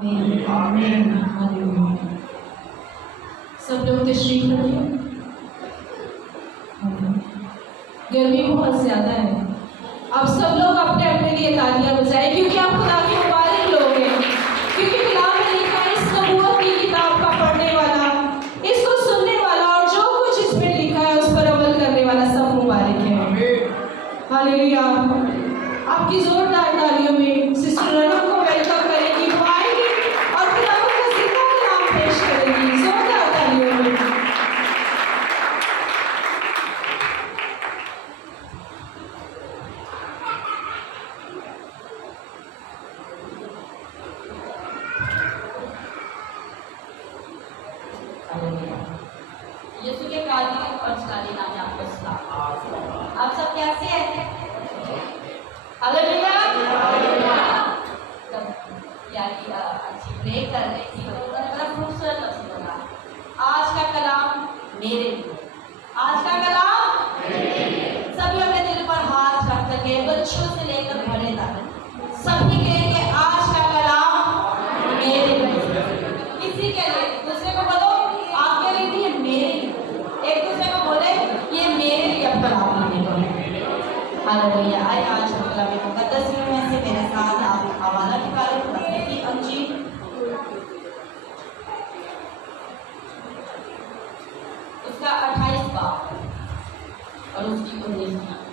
सब लोग तशरीफ रखिए। गर्मी बहुत ज़्यादा है। अब सब लोग अपने अपने लिए तालियां बजाएं, क्योंकि आप खुदा के मुबारक लोग हैं। क्योंकि कलाम में लिखा है, इस नबूवत की किताब का पढ़ने वाला, इसको सुनने वाला और जो कुछ इसमें लिखा है उस पर अमल करने वाला सब मुबारक है। हालेलुया। आपकी जोरदार तालियों में सिस्टर रना को वेलकम करेगी, वो आएगी और खुदा का जिंदा कलाम पेश करेगी। जोरदार तालियों में। यीशु के कालिक और सारी नाम आपको सलाम। आप सब कैसे हैं? हालेलुया। यानी अच्छी प्रे कर रही थी तो बड़ा खूबसूरत लफ्ज़ बोला, आज का कलाम मेरे लिए, आज का कलाम मेरे लिए। सभी अपने दिल पर हाथ रख करके बच्चों से लेकर बड़े तक सभी कहेंगे आज का कलाम मेरे लिए। किसी के लिए, दूसरे को बोलो आपके लिए नहीं, मेरे लिए। एक दूसरे को बोले ये मेरे लिए अब कलाम आने को है। हालेलुया। आइए आज हम कलाम मुकद्दस में से मेरे साथ आप हवाला निकालें मत्ती की अंजील उसका 28 बाब और उसकी 19 मत्ती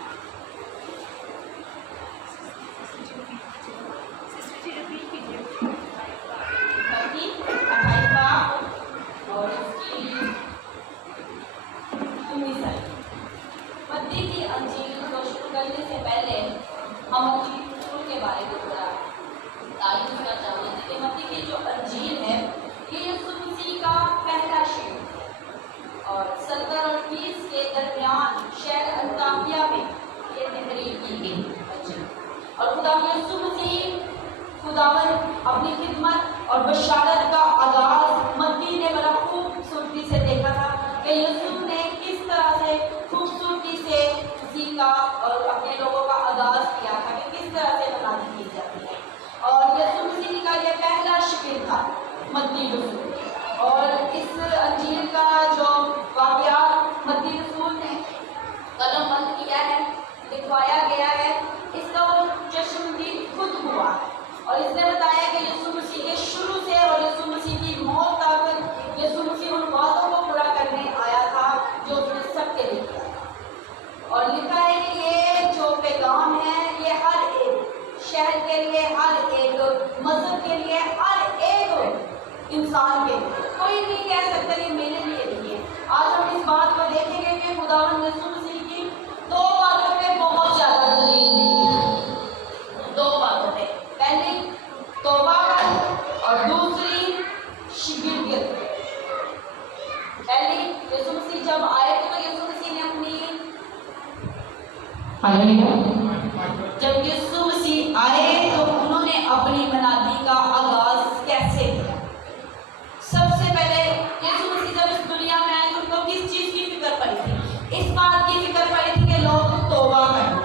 28 बाब और उसकी 19। मत्ती की अंजील को शुरू करने से पहले हम उसकी रसूल के बारे में थोड़ा तारीफ करना चाहते थे कि मत्ती की जो अंजील है ये यीशु मसीह का पहला शेर और 70 और 30 के दरमियान शहर अंताकिया में ये तहरीर की गई अंजील। और खुदा यीशु मसीह खुदावन अपनी खिदमत और बशारत का आगाज मत्ती ने बड़ा खूबसूरती से देखा था कि यीशु ने किस तरह से खूबसूरती से मसीह का और अपने लोगों का आगाज किया था कि किस तरह से मनादी की जाती है। और यीशु मसीह का यह पहला शिकिर था मत्ती रसूल। और इस अंजील का जो वाक़या मत्ती रसूल ने कलमबंद किया है, लिखवाया गया है, इसका वो चश्मदीद खुद हुआ है। और इसने बताया कि यीशु मसीह के शुरू से और यीशु मसीह की मौत तक यीशु मसीह उन बातों को पूरा करने आया था जो उसने सबके लिए किया था। और लिखा है कि ये जो पैगाम है ये हर एक शहर के लिए, हर एक मजहब के लिए, हर एक इंसान के लिए। कोई नहीं कह सकता ये मेरे लिए नहीं है। आज हम इस बात को देखेंगे कि खुदावंद यीशु मसीह की दो बातों पे बहुत ज़्यादा दलील दी है। दो बातों पे, पहली तौबा कर और दूसरी शिगिर्द। पहली यीशु मसीह जब आए तो यीशु मसीह ने अपनी जब यीशु मसीह आए तो उन्होंने अपनी मनादी का आगाज कैसे किया? सबसे पहले यीशु मसीह जब इस दुनिया में आए तो उनको किस चीज़ की फिक्र पड़ी थी? इस बात की फिक्र पड़ी थी कि लोग तौबा करें।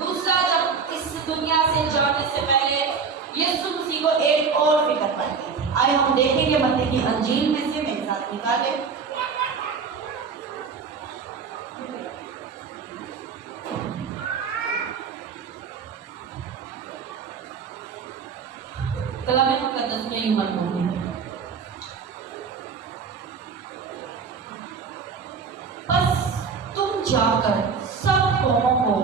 दूसरा, जब इस दुनिया से जाने से पहले यीशु मसीह को एक और फिक्र पड़ी थी। आइए हम देखेंगे मत्ती की अंजील में से, मेरे साथ निकाले। कलाम मुकद्दस में यूं मरहूम है, बस तुम जाकर सब कौमों को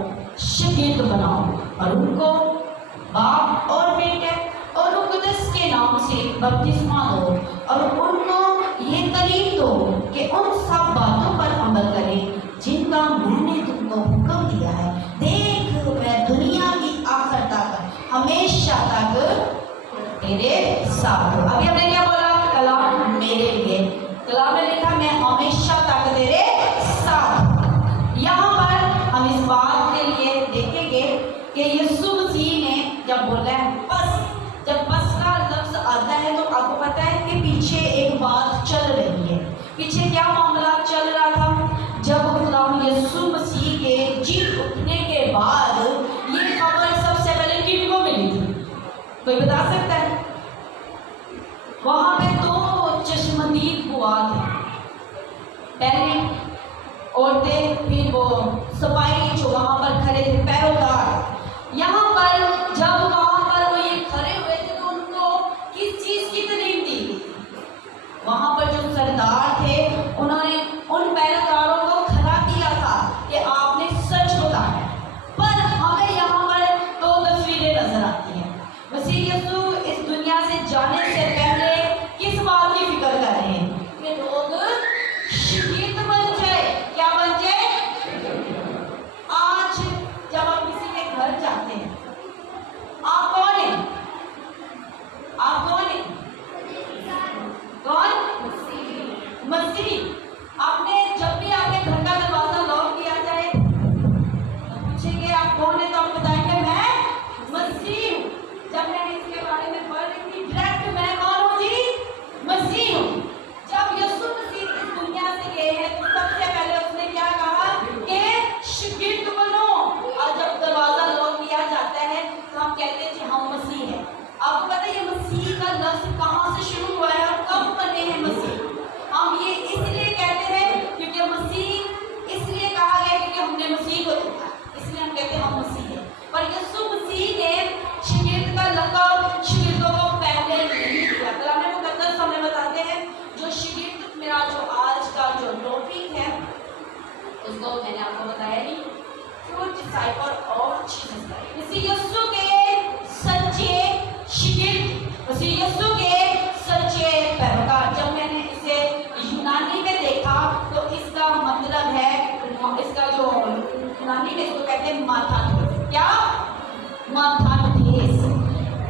शागिर्द बनाओ और उनको बाप और बेटे और मुकद्दस के नाम से बपतिस्मा दो और उनको ये तालीम दो कि उन सब बातों पर अमल करें जिनका मैंने तुमको हुक्म दिया है। देख, मैं दुनिया की आखिर तक हमेशा तक मेरे साथ हूँ। अभी हमने क्या बोला? कलाम मेरे लिए। कलाम में लिखा मैं हमेशा तक तेरे साथ। यहाँ पर हम इस बात के लिए देखेंगे कि यीशु मसीह ने जब बोला है बस, जब बस का लफ्ज आता है तो आपको पता है कि पीछे एक बात चल रही है। पीछे क्या मामला चल रहा था? जब खुदा यीशु मसीह के जी उठने के बाद ये खबर सबसे पहले किनको मिली थी? कोई बता सकता है? वहाँ पे दो चश्मदीद बुआ थे, पहले औरतें, फिर वो सिपाही जो वहाँ पर खड़े थे, पैरोकार। यहाँ पर जब वहाँ पर वो ये खड़े हुए थे तो उनको किस चीज़ की तालीम दी गई थी? वहाँ पर जो सरदार थे उन्होंने उन पैरोकारों को खड़ा किया था कि आपने सच बताया। पर हमें यहाँ पर दो तस्वीरें नजर आती हैं। मसीह यीशु इस दुनिया से जाने से पहले किस बात की फिक्र कर रहे हैं? कि लोग शागिर्द बन जाए। क्या बन जाए? आज जब आप किसी के घर जाते हैं, आप कौन हैं? आप कौन हैं? कौन? मसीह। आपने जब भी आपके घर का दरवाजा लॉक किया जाए तो पूछेंगे आप कौन है, तो आप बताएंगे मैं मसीह हूँ। जब मैं इसके बारे में पढ़ रही थी, डायरेक्ट मैं कौन हूँ जी? मसीह हूँ। जब यीशु मसीह इस दुनिया से गए हैं तो सबसे पहले उसने क्या कहा कि शागिर्द बनो। और जब दरवाजा लॉक किया जाता है तो हम कहते हैं कि हम मसीह हैं। आपको पता है ये मसीह का लफ्ज कहाँ से शुरू हुआ है और कब बने हैं मसीह? हम ये इसलिए कहते हैं क्योंकि मसीह इसलिए कहा गया क्योंकि हमने मसीह को देखा, इसलिए हम कहते हैं हम मसीह हैं। पर यीशु मसीह ने शागिर्द का लक़ब शागिर्दों को पहले नहीं दिया। कलाम मुक़द्दस हमें बताते हैं जो शागिर्द, मेरा जो आज का जो टॉपिक है उसको मैंने आपको बताया नहीं, true disciple of Jesus Christ. मसीह यीशु के सच्चे शागिर्द, मसीह यीशु के सच्चे पैरोकार। जब मैंने इसे यूनानी में देखा तो इसका मतलब है, इसका जो यूनानी में इसको कहते हैं माथाथेस। क्या? माथाथेस।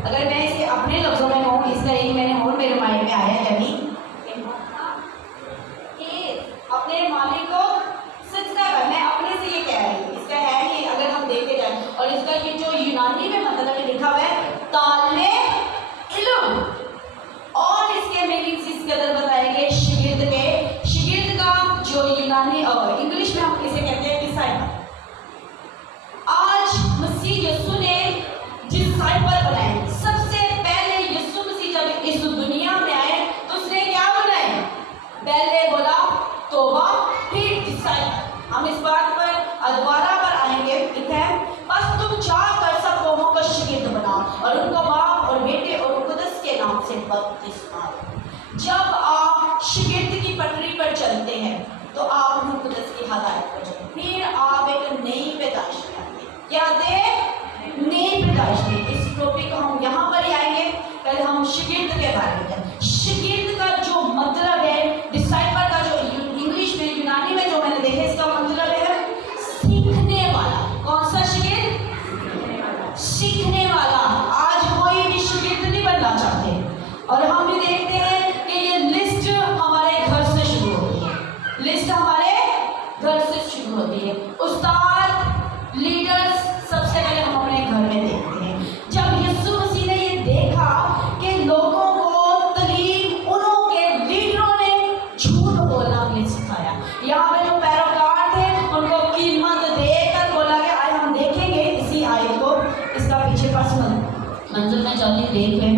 अगर मैं इसे अपने लफ्जों में कहूँ, इसका एक मैंने और मेरे माइंड में आया है अभी, अपने मालिक को सजदा कर। मैं अपने से ये कह रही हूँ, इसका है नहीं अगर हम देखते जाए। और इसका ये जो यूनानी में मतलब है लिखा हुआ है ताल्मे इल्म, और इसके मीनिंग्स इस कदर बताए गए शागिर्द के। शागिर्द का जो यूनानी और इंग्लिश में हम इसे कहते हैं डिसाइपल। आज मसीह यीशु ने डिसाइपल बनाए। सबसे पहले यीशु मसीह जब इस दुनिया में आए तो उसने क्या बनाए? पहले बोला तौबा, फिर डिसाइपल। हम इस बात पर दोबारा पर आएंगे, ठीक है? बस तुम चाहकर सब कौमों को शागिर्द बनाओ और उनको बाप और बेटे और कुदस के नाम से बपतिस्मा दो। जब आप शागिर्द की पटरी पर चलते हैं तो आप रूह कुदस की हदायत पर चलते, फिर आप एक नई पैदाइश में आते हैं। क्या आते हैं? नई पैदाइश में। इस टॉपिक को हम यहाँ पर ही आएंगे। पहले हम शागिर्द के बारे में जाएंगे। शागिर्द का जो मतलब है, डिसाइपल का जो इंग्लिश में यूनानी में जो मैंने देखा, इसका मतलब है सीखने वाला। कौन सा शागिर्द? सीखने वाला। आज कोई भी शागिर्द नहीं बनना चाहते और हम भी देखते हैं कि ये लिस्ट हमारे घर से शुरू होती है। लिस्ट हमारे घर से शुरू होती है। उस्ताद, लीडर्स सबसे पहले हम अपने घर में देखते हैं। जब यीशु मसीह ने ये देखा कि लोगों को तालीम उन्हों के लीडरों ने झूठ बोलना भी सिखाया। यहाँ पे जो पैरोकार थे उनको कीमत देकर बोला कि आए हम देखेंगे इसी आयत को, इसका पीछे पास मंजिल में जल्दी देख लें।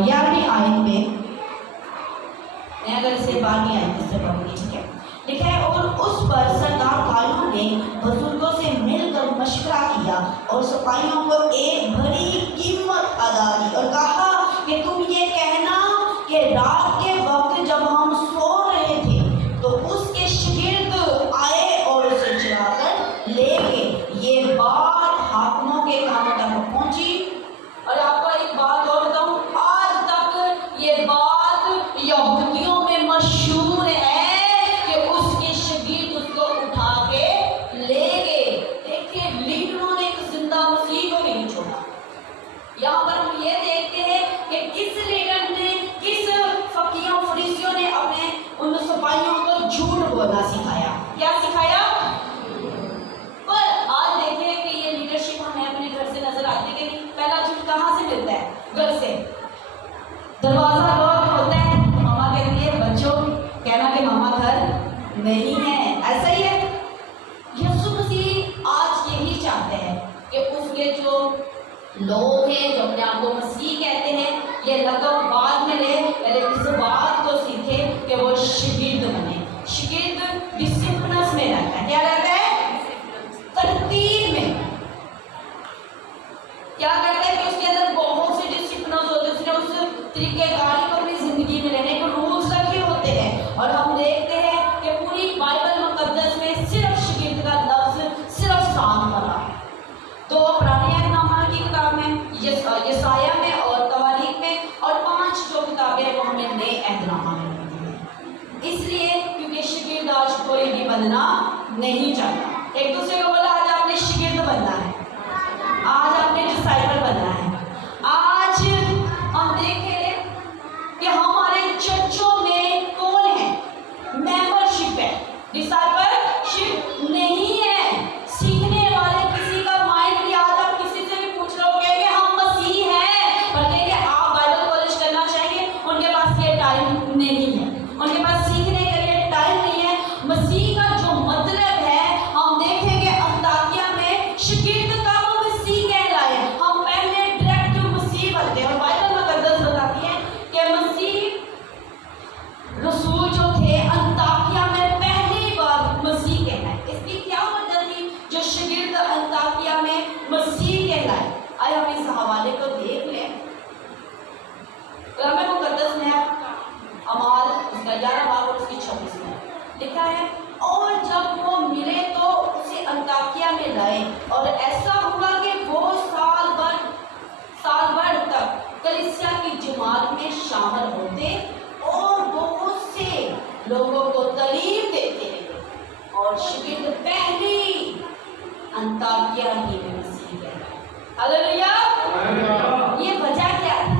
11वीं आयत में मैं अगर इसे 12वीं आयत से पढ़ूंगी, ठीक है? लिखा है और उस पर सरदार कालियों ने बुजुर्गों से मिलकर मशवरा किया और सिपाहियों को एक बड़ी कीमत अदा की और कहा कि तुम ये कहना कि रात के वक्त जब हम सो रहे थे तो उसके शागिर्द आए और उसे चुराकर ले गए। ये बात हाकिमों के कानों तक पहुंची। और आपको एक बात और बताऊं, आज तक ये बात यहूदियों में मशहूर है कि उसके शागिर्द उसको उठा के ले गए। देखिए, लीडरों ने एक जिंदा मसीह को नहीं छोड़ा। यहाँ पर हम ये देखते हैं कि किस लीडर ने, किस फकीरों फरीसियों ने अपने उन सिपाहियों को झूठ बोलना सिखाया। क्या सिखाया? पर आज देखें कि ये लीडरशिप हमें अपने घर से नजर आती है कि नहीं? पहला झूठ कहाँ से मिलता है? घर से। दरवाजा लॉक होता है, मामा कहती है बच्चों कहना कि मामा घर नहीं है। ऐसा ही है। यीशु मसीह आज यही चाहते हैं कि उसके जो लोग हैं जो अपने आप को मसीह कहते हैं, ये लक़ब बाद में ले, पहले दिल के गाड़ी को अपनी जिंदगी में लेने को रूल्स रखे होते हैं। और हम देखते हैं कि पूरी बाइबल मुकद्दस में सिर्फ शागिर्द का लफ्ज सिर्फ 7 बार है। तो पुराने अहदनामा की किताब में, यशाया में और तवारीख में, और 5 जो किताबें वो हमें नए अहदनामा में मिलती हैं। इसलिए क्योंकि शागिर्द आज कोई भी बनना नहीं चाहता। एक दूसरे को बोला आज आपने शागिर्द बनना है, आज आपने डिसाइपल बनना है। आज हम देखें कि हमारे चर्चों में कौन है, मेंबरशिप है, डिसाइपलशिप नहीं है। सीखने वाले किसी का माइंड भी, आज आप किसी से भी पूछ रहे हो कहेंगे हम मसीह हैं, पर कहेंगे आप बाइबल कॉलेज करना चाहेंगे, उनके पास ये टाइम नहीं है, उनके पास सीखने के लिए टाइम नहीं है। मसीह का जो मतलब है, हम देखेंगे अंताकिया में शागिर्द का वो मसीह कहलाए। हम पहले डायरेक्ट मसीह बनते हैं, और बाइबल मुकद्दस बताती है कि मसीह रसूल जो थे अंताकिया में पहली बार मसीह कहलाए। इसकी क्या वजह थी जो शागिर्द अंताकिया में मसीह कहलाए? आइए हम इस हवाले को देख लें। कलाम मुकद्दस में अमाल उसका 11 बाब और उसकी 26 में लिखा है, और जब वो मिले तो उसे अंताकिया में लाए, और ऐसा हुआ कि वो साल भर तक कलीसिया की जमात में शामिल होते और बहुत से लोगों को तालीम देते रहे। और शागिर्द पहली अंताकिया ही में मसीह कहलाए। हालेलुया। ये वजह क्या है?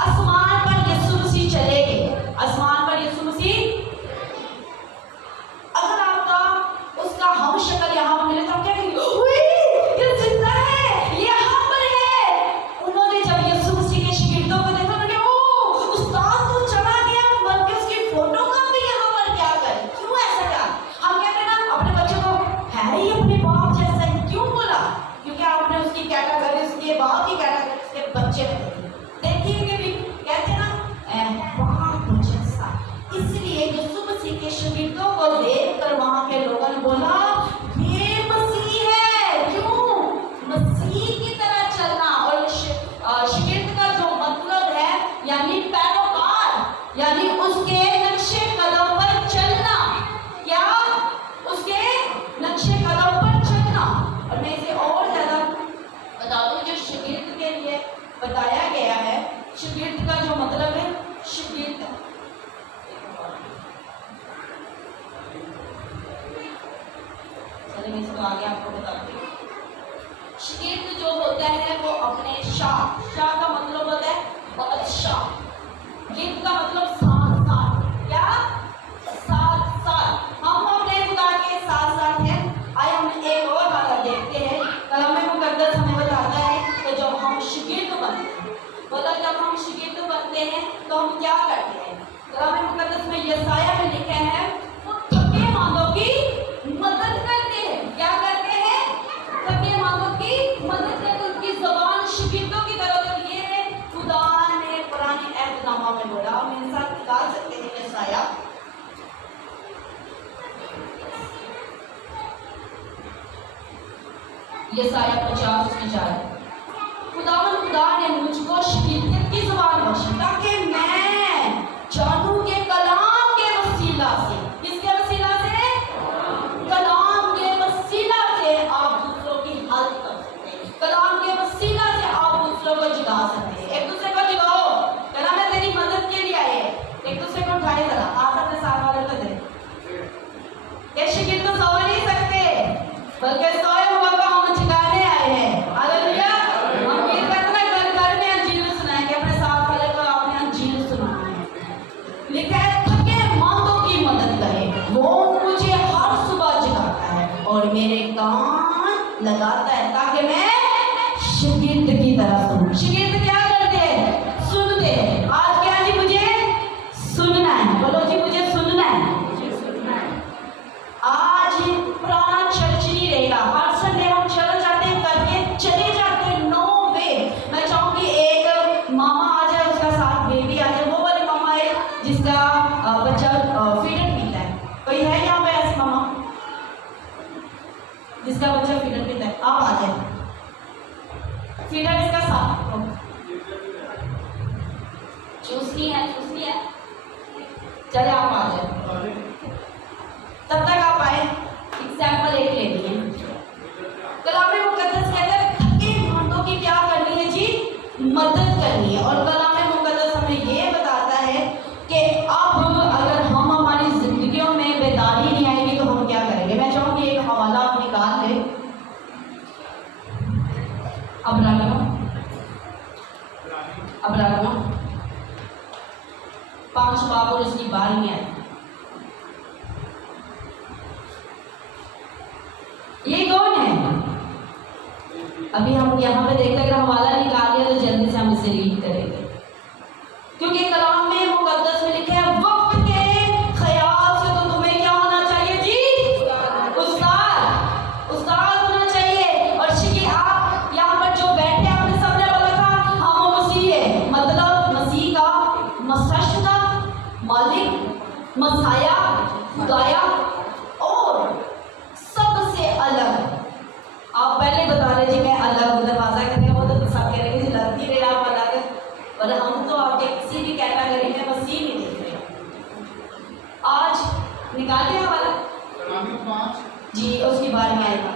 आसमान पर यीशु मसीह चले गए, आसमान पर यीशु मसीह। अगर आपका उसका हम शक्ल यहाँ पर मिले तो आप क्या कहेंगे? ये जिंदा है, ये यहाँ पर है। उन्होंने जब यीशु मसीह के शागिर्दों को देखा, उन्होंने ओ उस्ताद तो चला गया, बल्कि उसकी फोटो का भी यहाँ पर क्या करे? क्यों ऐसा कहा? हम कहते हैं ना अपने बच्चों को, है ही अपने बाप जैसा ही। क्यों बोला? क्योंकि आपने उसकी कैटेगरी, उसके बाप की कैटेगरी, उसके बच्चे देखिए कि भी कहते हैं ना बाप जैसा। इसलिए यीशु मसीह के शागिर्दों को देखकर वहां के लोगों ने बोला ये मसीह है। क्यों? मसीह की तरह चलना। और शागिर्द का जो मतलब है यानी पैरोकार, यानी उसके नक्शे कदम पर चलना। क्या? उसके नक्शे कदम पर चलना। और मैं इसे और ज्यादा बता दूं, जो शागिर्द के लिए बताया गया है, शागिर्द का जो मतलब है, शागिर्द चलिए मैं इसको आगे आपको बताती हूँ। शागिर्द जो होता है वो अपने शाह का मतलब होता है बादशाह। गिर्द का मतलब साथ साथ। क्या? साथ साथ। हम अपने खुदा के साथ साथ हैं। आइए हम एक और बात देखते हैं। कलाम मुकद्दस हमें बताता है कि जब हम शागिर्द बनते हैं, बोला जब हम शागिर्द बनते हैं तो हम क्या करते हैं? कलाम मुकद्दस में यशाया में लिखा है वो थके मांदों की मदद करते हैं। क्या करते हैं? थके मांदों की मदद करते। उनकी ज़बान शागिर्दों की तरह होती है। खुदा ने पुराने अहदनामा में बोला, हम इंसान निकाल सकते हैं यशाया यशाया 50 उसमें 4। खुदा ने मुझको शागिर्दियत की ज़बान बख्शी ताकि मैं जानूं के कलाम के वसीला से। किसके वसीला से? कलाम के वसीला से आप दूसरों की हेल्प कर सकते हैं। कलाम के वसीला से आप दूसरों को जगा सकते हैं। एक दूसरे को जगाओ। कलाम में तेरी मदद के लिए आए। एक दूसरे को उठाए, जरा हाथ अपने साथ वाले को दे। ये शागिर्द तो सो नहीं सकते, बल्कि सोए हुआ को हम जगाने आए हैं। हालेलुया। हम ये करना घर में अंजीर सुनाएंगे, अपने साथ वाले को आपने अंजीर सुनाना है। लिखा है थके मांदों की मदद करे, वो मुझे हर सुबह जगाता है और मेरे कान लगाता है ताकि मैं शागिर्द की तरह सुनूं। शागिर्द क्या करते हैं? सुनते हैं। आज क्या जी? मुझे सुनना है। बोलो जी मुझे सुनना है। आज पुराना चर्च नहीं रहेगा। हर संडे हम चले जाते हैं करके चले जाते हैं। नो वे। मैं चाहूंगी एक मामा आ जाए, उसका साथ बेबी आ जाए, वो वाली मामा है जिसका बच्चा फीडर पीता है। कोई है यहाँ पे ऐसी मामा जिसका बच्चा फीडर पीता है? आप आ जाए। फीडर इसका साथ चूसनी है चले आप आ जाए, तब तक आप आए। एग्जाम्पल एक लेनी है। कलाम मुकद्दस कहता है थके घंटों की क्या करनी है जी, मदद करनी है। और कलाम मुकद्दस हमें ये बताता है कि अब अगर हम हमारी जिंदगियों में बेदारी नहीं आएगी तो हम क्या करेंगे। मैं चाहूँगी एक हवाला आप निकाल ले, अब्राहम 5 बाब और उसकी 12वीं आयत। ये कौन है? अभी हम यहाँ पे देखते हैं, अगर हवाला निकाल लिया तो जल्दी से हम इसे रीड करेंगे, क्योंकि कलाम में मुकद्दस में लिखा है वक्त के ख्याल से तो तुम्हें क्या होना चाहिए जी, उस्ताद होना चाहिए। और शिकी आप यहाँ पर जो बैठे आपने सबने बोला था हम मसीह है, मतलब मसीह का मसशदा, मालिक, मसाया, खुदाया और सबसे अलग। आप पहले बता रहे जी मैं अलग हूँ, दरवाजा करके वो तो सब कह रहे हैं लग नहीं रहे आप अलग, पर हम तो आपके किसी भी कैटेगरी में मसीह नहीं देख रहे। आज निकाल दिया वाला जी, उसकी बारे में आएगा।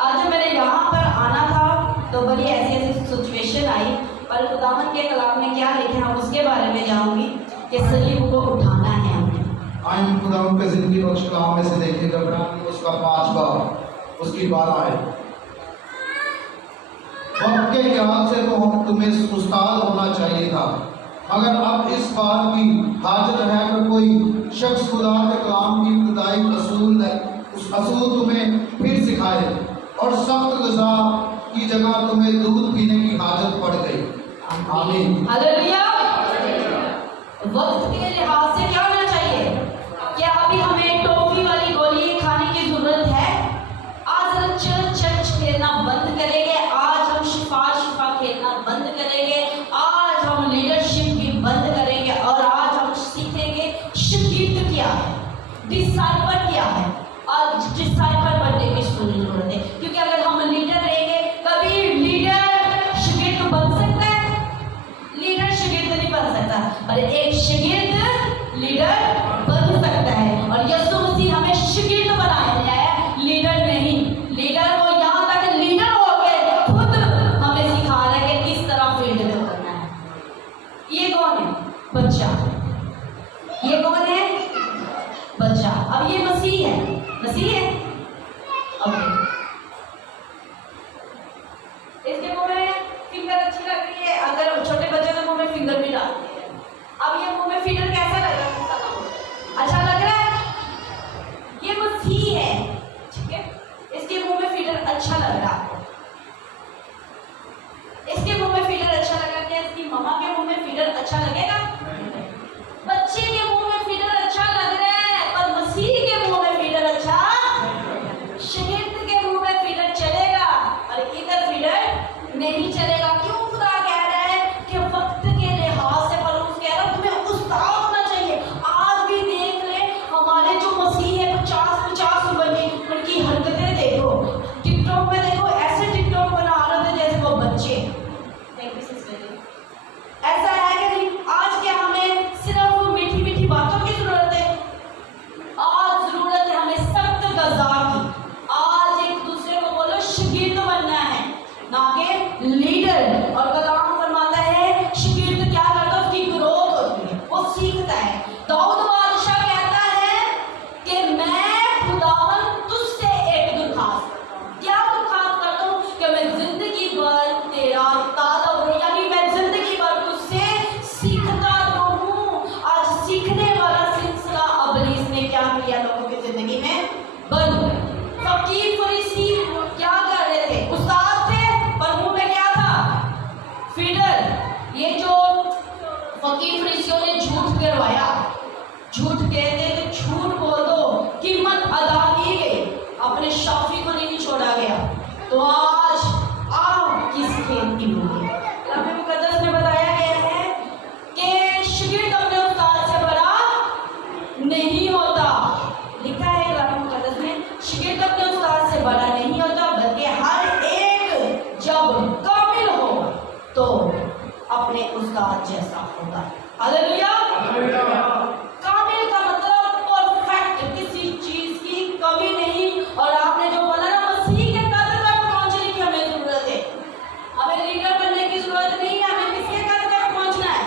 आज जब मैंने यहाँ पर आना था तो बड़ी ऐसी सिचुएशन आई, पर खुदावंद के कलाम में क्या लिखे हैं उसके बारे में जाऊंगी कि सलीब को उठाना है हमें। आइन खुदावंद के जिंदगी बख्श कलाम में से देखिएगा उसका 5 बाब उसकी 12 है। वक्त के ख्याल से तो हम तुम्हें उस्ताद होना चाहिए था, मगर अब इस बात की हाजत है कि कोई शख्स खुदा के कलाम की खुदाई असूल है, उस असूल तुम्हें फिर सिखाए, और सख्त ग़िज़ा की जगह तुम्हें दूध पीने की हाजत पड़ गई। आमीन। हालेलुया। वक्त के लिहाज से क्या होना चाहिए? क्या अभी हमें टॉफी वाली गोली खाने की जरूरत है? आज हम चर्च खेलना बंद करेंगे, आज हम शिफा खेलना बंद करेंगे, आज हम लीडरशिप भी बंद करेंगे, और आज हम सीखेंगे शागिर्द क्या है, डिसाइपल क्या है। आज डिसाइपल बनने की जरूरत है, क्योंकि अगर हम लीडर रहेंगे, कभी लीडर शागिर्द बन सकता है? लीडर शागिर्द नहीं बन सकता, पर एक शागिर्द लीडर बन सकता है। और यीशु मसीह हमें शागिर्द बनाया है, लीडर नहीं। लीडर को यहाँ तक लीडर हो गए खुद हमें सिखा रहा है कि किस तरह फील्ड में करना है। ये कौन है? बच्चा। ये कौन है? बच्चा। अब ये मसीह है, मसीह है। ओके, इसके मुंह में फिंगर अच्छी लग रही है, अगर छोटे बच्चे तो मुंह में फिंगर भी डालते हैं। अब ये मुंह में फिंगर कैसा लग रहा है? अच्छा लग रहा है? ये मसीह है, ठीक है। इसके मुंह में फिंगर अच्छा लग रहा है, इसके मुंह में फिंगर अच्छा लग रहा है। क्या इसकी मम्मा के मुंह में फिंगर अच्छा लगेगा? बच्चे के मुंह में फिंगर अच्छा लग रहा है, पर मसीह के मुंह में फिंगर अच्छा, शागिर्द के मुंह में फिंगर चलेगा और इधर फिंगर नहीं चलेगा। क्यों? खुदा कह रहा है कि वक्त के लिहाज से, पौलुस कह रहा है तुम्हें उस्ताद होना चाहिए। आज भी देख ले हमारे जो मसीह है 50 उम्र की, उनकी हरकतें देखो, टिकटॉक में देखो, ऐसे टिकटॉक बना रहे थे जैसे वो बच्चे। ऐसा है कि नहीं? आज क्या हमें सिर्फ मीठी मीठी बातों की जरूरत है? आज जरूरत है हमें सख्त ग़िज़ा की। आज एक दूसरे को बोलो शागिर्द बनना है, ना कि लीडर। और कलाम फरमाता है शागिर्द क्या करता है? उसकी ग्रोथ होती है, वो सीखता है। दाऊद बादशाह कहता है कि मैं खुदावंद तुझसे एक दरख्वास्त करता हूँ। क्या दरख्वास्त करता हूँ? कि मैं जिंदगी भर तेरा तालब हूँ, यानी मैं जिंदगी भर तुझसे सीखता रहूँ। आज सीखने वाला सिलसिला इब्लीस ने क्या किया लोगों की जिंदगी में? बंद। फकीर फरीसी क्या कर रहे थे? उस्ताद थे, पर मुंह में क्या था? फीडर। ये जो फकीर फरीसियों ने झूठ करवाया, झूठ कहते थे, झूठ बोल दो, कीमत अदा की गई, अपने शाफी को नहीं छोड़ा गया। तो आज आओ किस खेत की भूमि। कलाम मुकद्दस में बताया गया है कि शागिर्द अपने उस्ताद से बड़ा नहीं होता। लिखा है कलाम मुकद्दस में, शागिर्द अपने उस्ताद से बड़ा नहीं होता, बल्कि हर एक जब काबिल हो तो اپنے استاد جیسا ہوگا. ہاللیلویا. کامل کا مطلب پرفیکٹ، کسی چیز کی کمی نہیں. اور آپ نے جو بولا نا مسیح کے قد تک پہنچنے کی ہمیں ضرورت ہے. ہمیں لیڈر بننے کی ضرورت نہیں ہے، ہمیں کس کے قد تک پہنچنا ہے.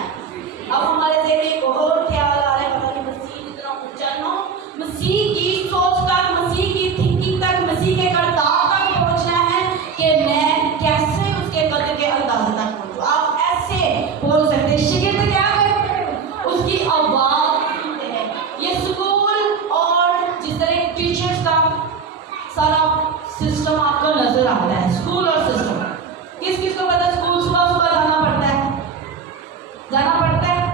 اب ہمارے ذہن میں ایک اور خیال آ رہا ہے، پتہ نہیں مسیح اتنا اونچا نہ ہو. مسیح کی سوچ تک، مسیح کی تھنکنگ تک، مسیح کے کردار تک پہنچنا ہے کہ میں کیسے اس کے قدر کے اندازے تک پہنچوں. آپ ایسے بول سکتے ہیں شاگرد کیا کرتے ہیں؟ اس کی آواز سنتے ہیں. یہ اسکول اور جس طرح ٹیچرس کا سارا سسٹم آپ کو نظر آتا ہے. اسکول اور سسٹم کس کس کو پتا ہے؟ اسکول صبح صبح جانا پڑتا ہے،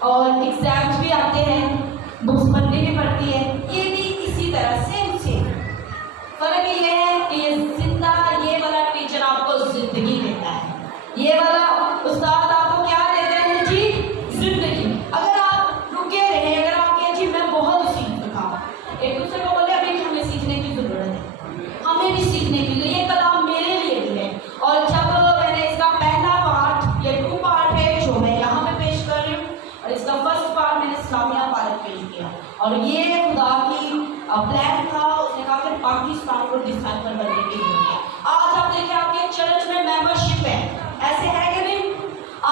اور ایگزامس بھی آتے ہیں، بکس پڑھنی بھی پڑتی ہے. یہ بھی اسی طرح سے فرق یہ ہے کہ یہ زندہ، یہ والا ٹیچر آپ کو زندگی دیتا ہے، یہ والا استاد آپ کو کیا دیتے ہیں جی؟ زندگی. اگر آپ رکے رہے، اگر آپ کہیں جی میں بہت سیکھ چکا ہوں، ایک دوسرے کو بولے ابھی ہمیں سیکھنے کی ضرورت ہے، ہمیں بھی سیکھنے کے لیے. یہ کلام میرے لیے بھی ہے. اور جب میں نے اس کا پہلا پارٹ، یہ 2 پارٹ ہے جو میں یہاں پہ پیش کر رہی ہوں، اور اس کا فرسٹ پارٹ میں نے اسلامیہ پارک پیش کیا. اور یہ خدا کی پلان تھا، اس نے کہا کہ پاکستان کو ڈسائپل بننے کی ضرورت ہے. آج آپ دیکھیں آپ کے چرچ میں ممبرشپ ہے، ایسے ہے کہ نہیں؟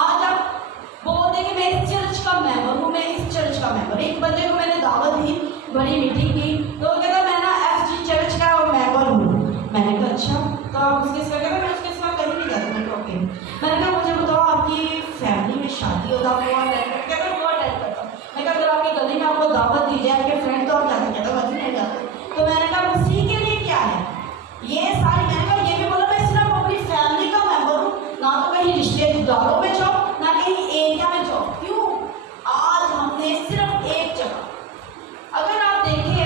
آج آپ بولتے ہیں کہ میں اس چرچ کا ممبر ہوں، میں اس چرچ کا ممبر. ایک بندے کو میں نے دعوت دی، بڑی میٹنگ کی، تو وہ کہتا میں نا FG چرچ کا ممبر ہوں. میں نے کہا اچھا، تو آپ اس کے ساتھ کہتے میں اس کے ساتھ کہیں نہیں جاتا. میں نے اوکے. میں نے کہا مجھے بتاؤ آپ کی فیملی میں شادی ہوتا ہے؟ وہ کہتا ہے وہ اٹینڈ کرتا ہوں. میں کہا اگر آپ کی گلی میں آپ کو دعوت دی جائے کہ فرینڈ تو آپ جاتے، کہتا وجہ نہیں جاتے. تو میں نے کہا مسیح کے لیے کیا ہے یہ ساری؟ میں نے کہا یہ بھی بولا میں صرف اپنی فیملی کا ممبر ہوں، نہ تو کہیں رشتے داروں میں جاؤ، نہ کہیں ایریا میں جاؤ. کیوں؟ آج ہم نے صرف ایک جگہ، اگر آپ دیکھیں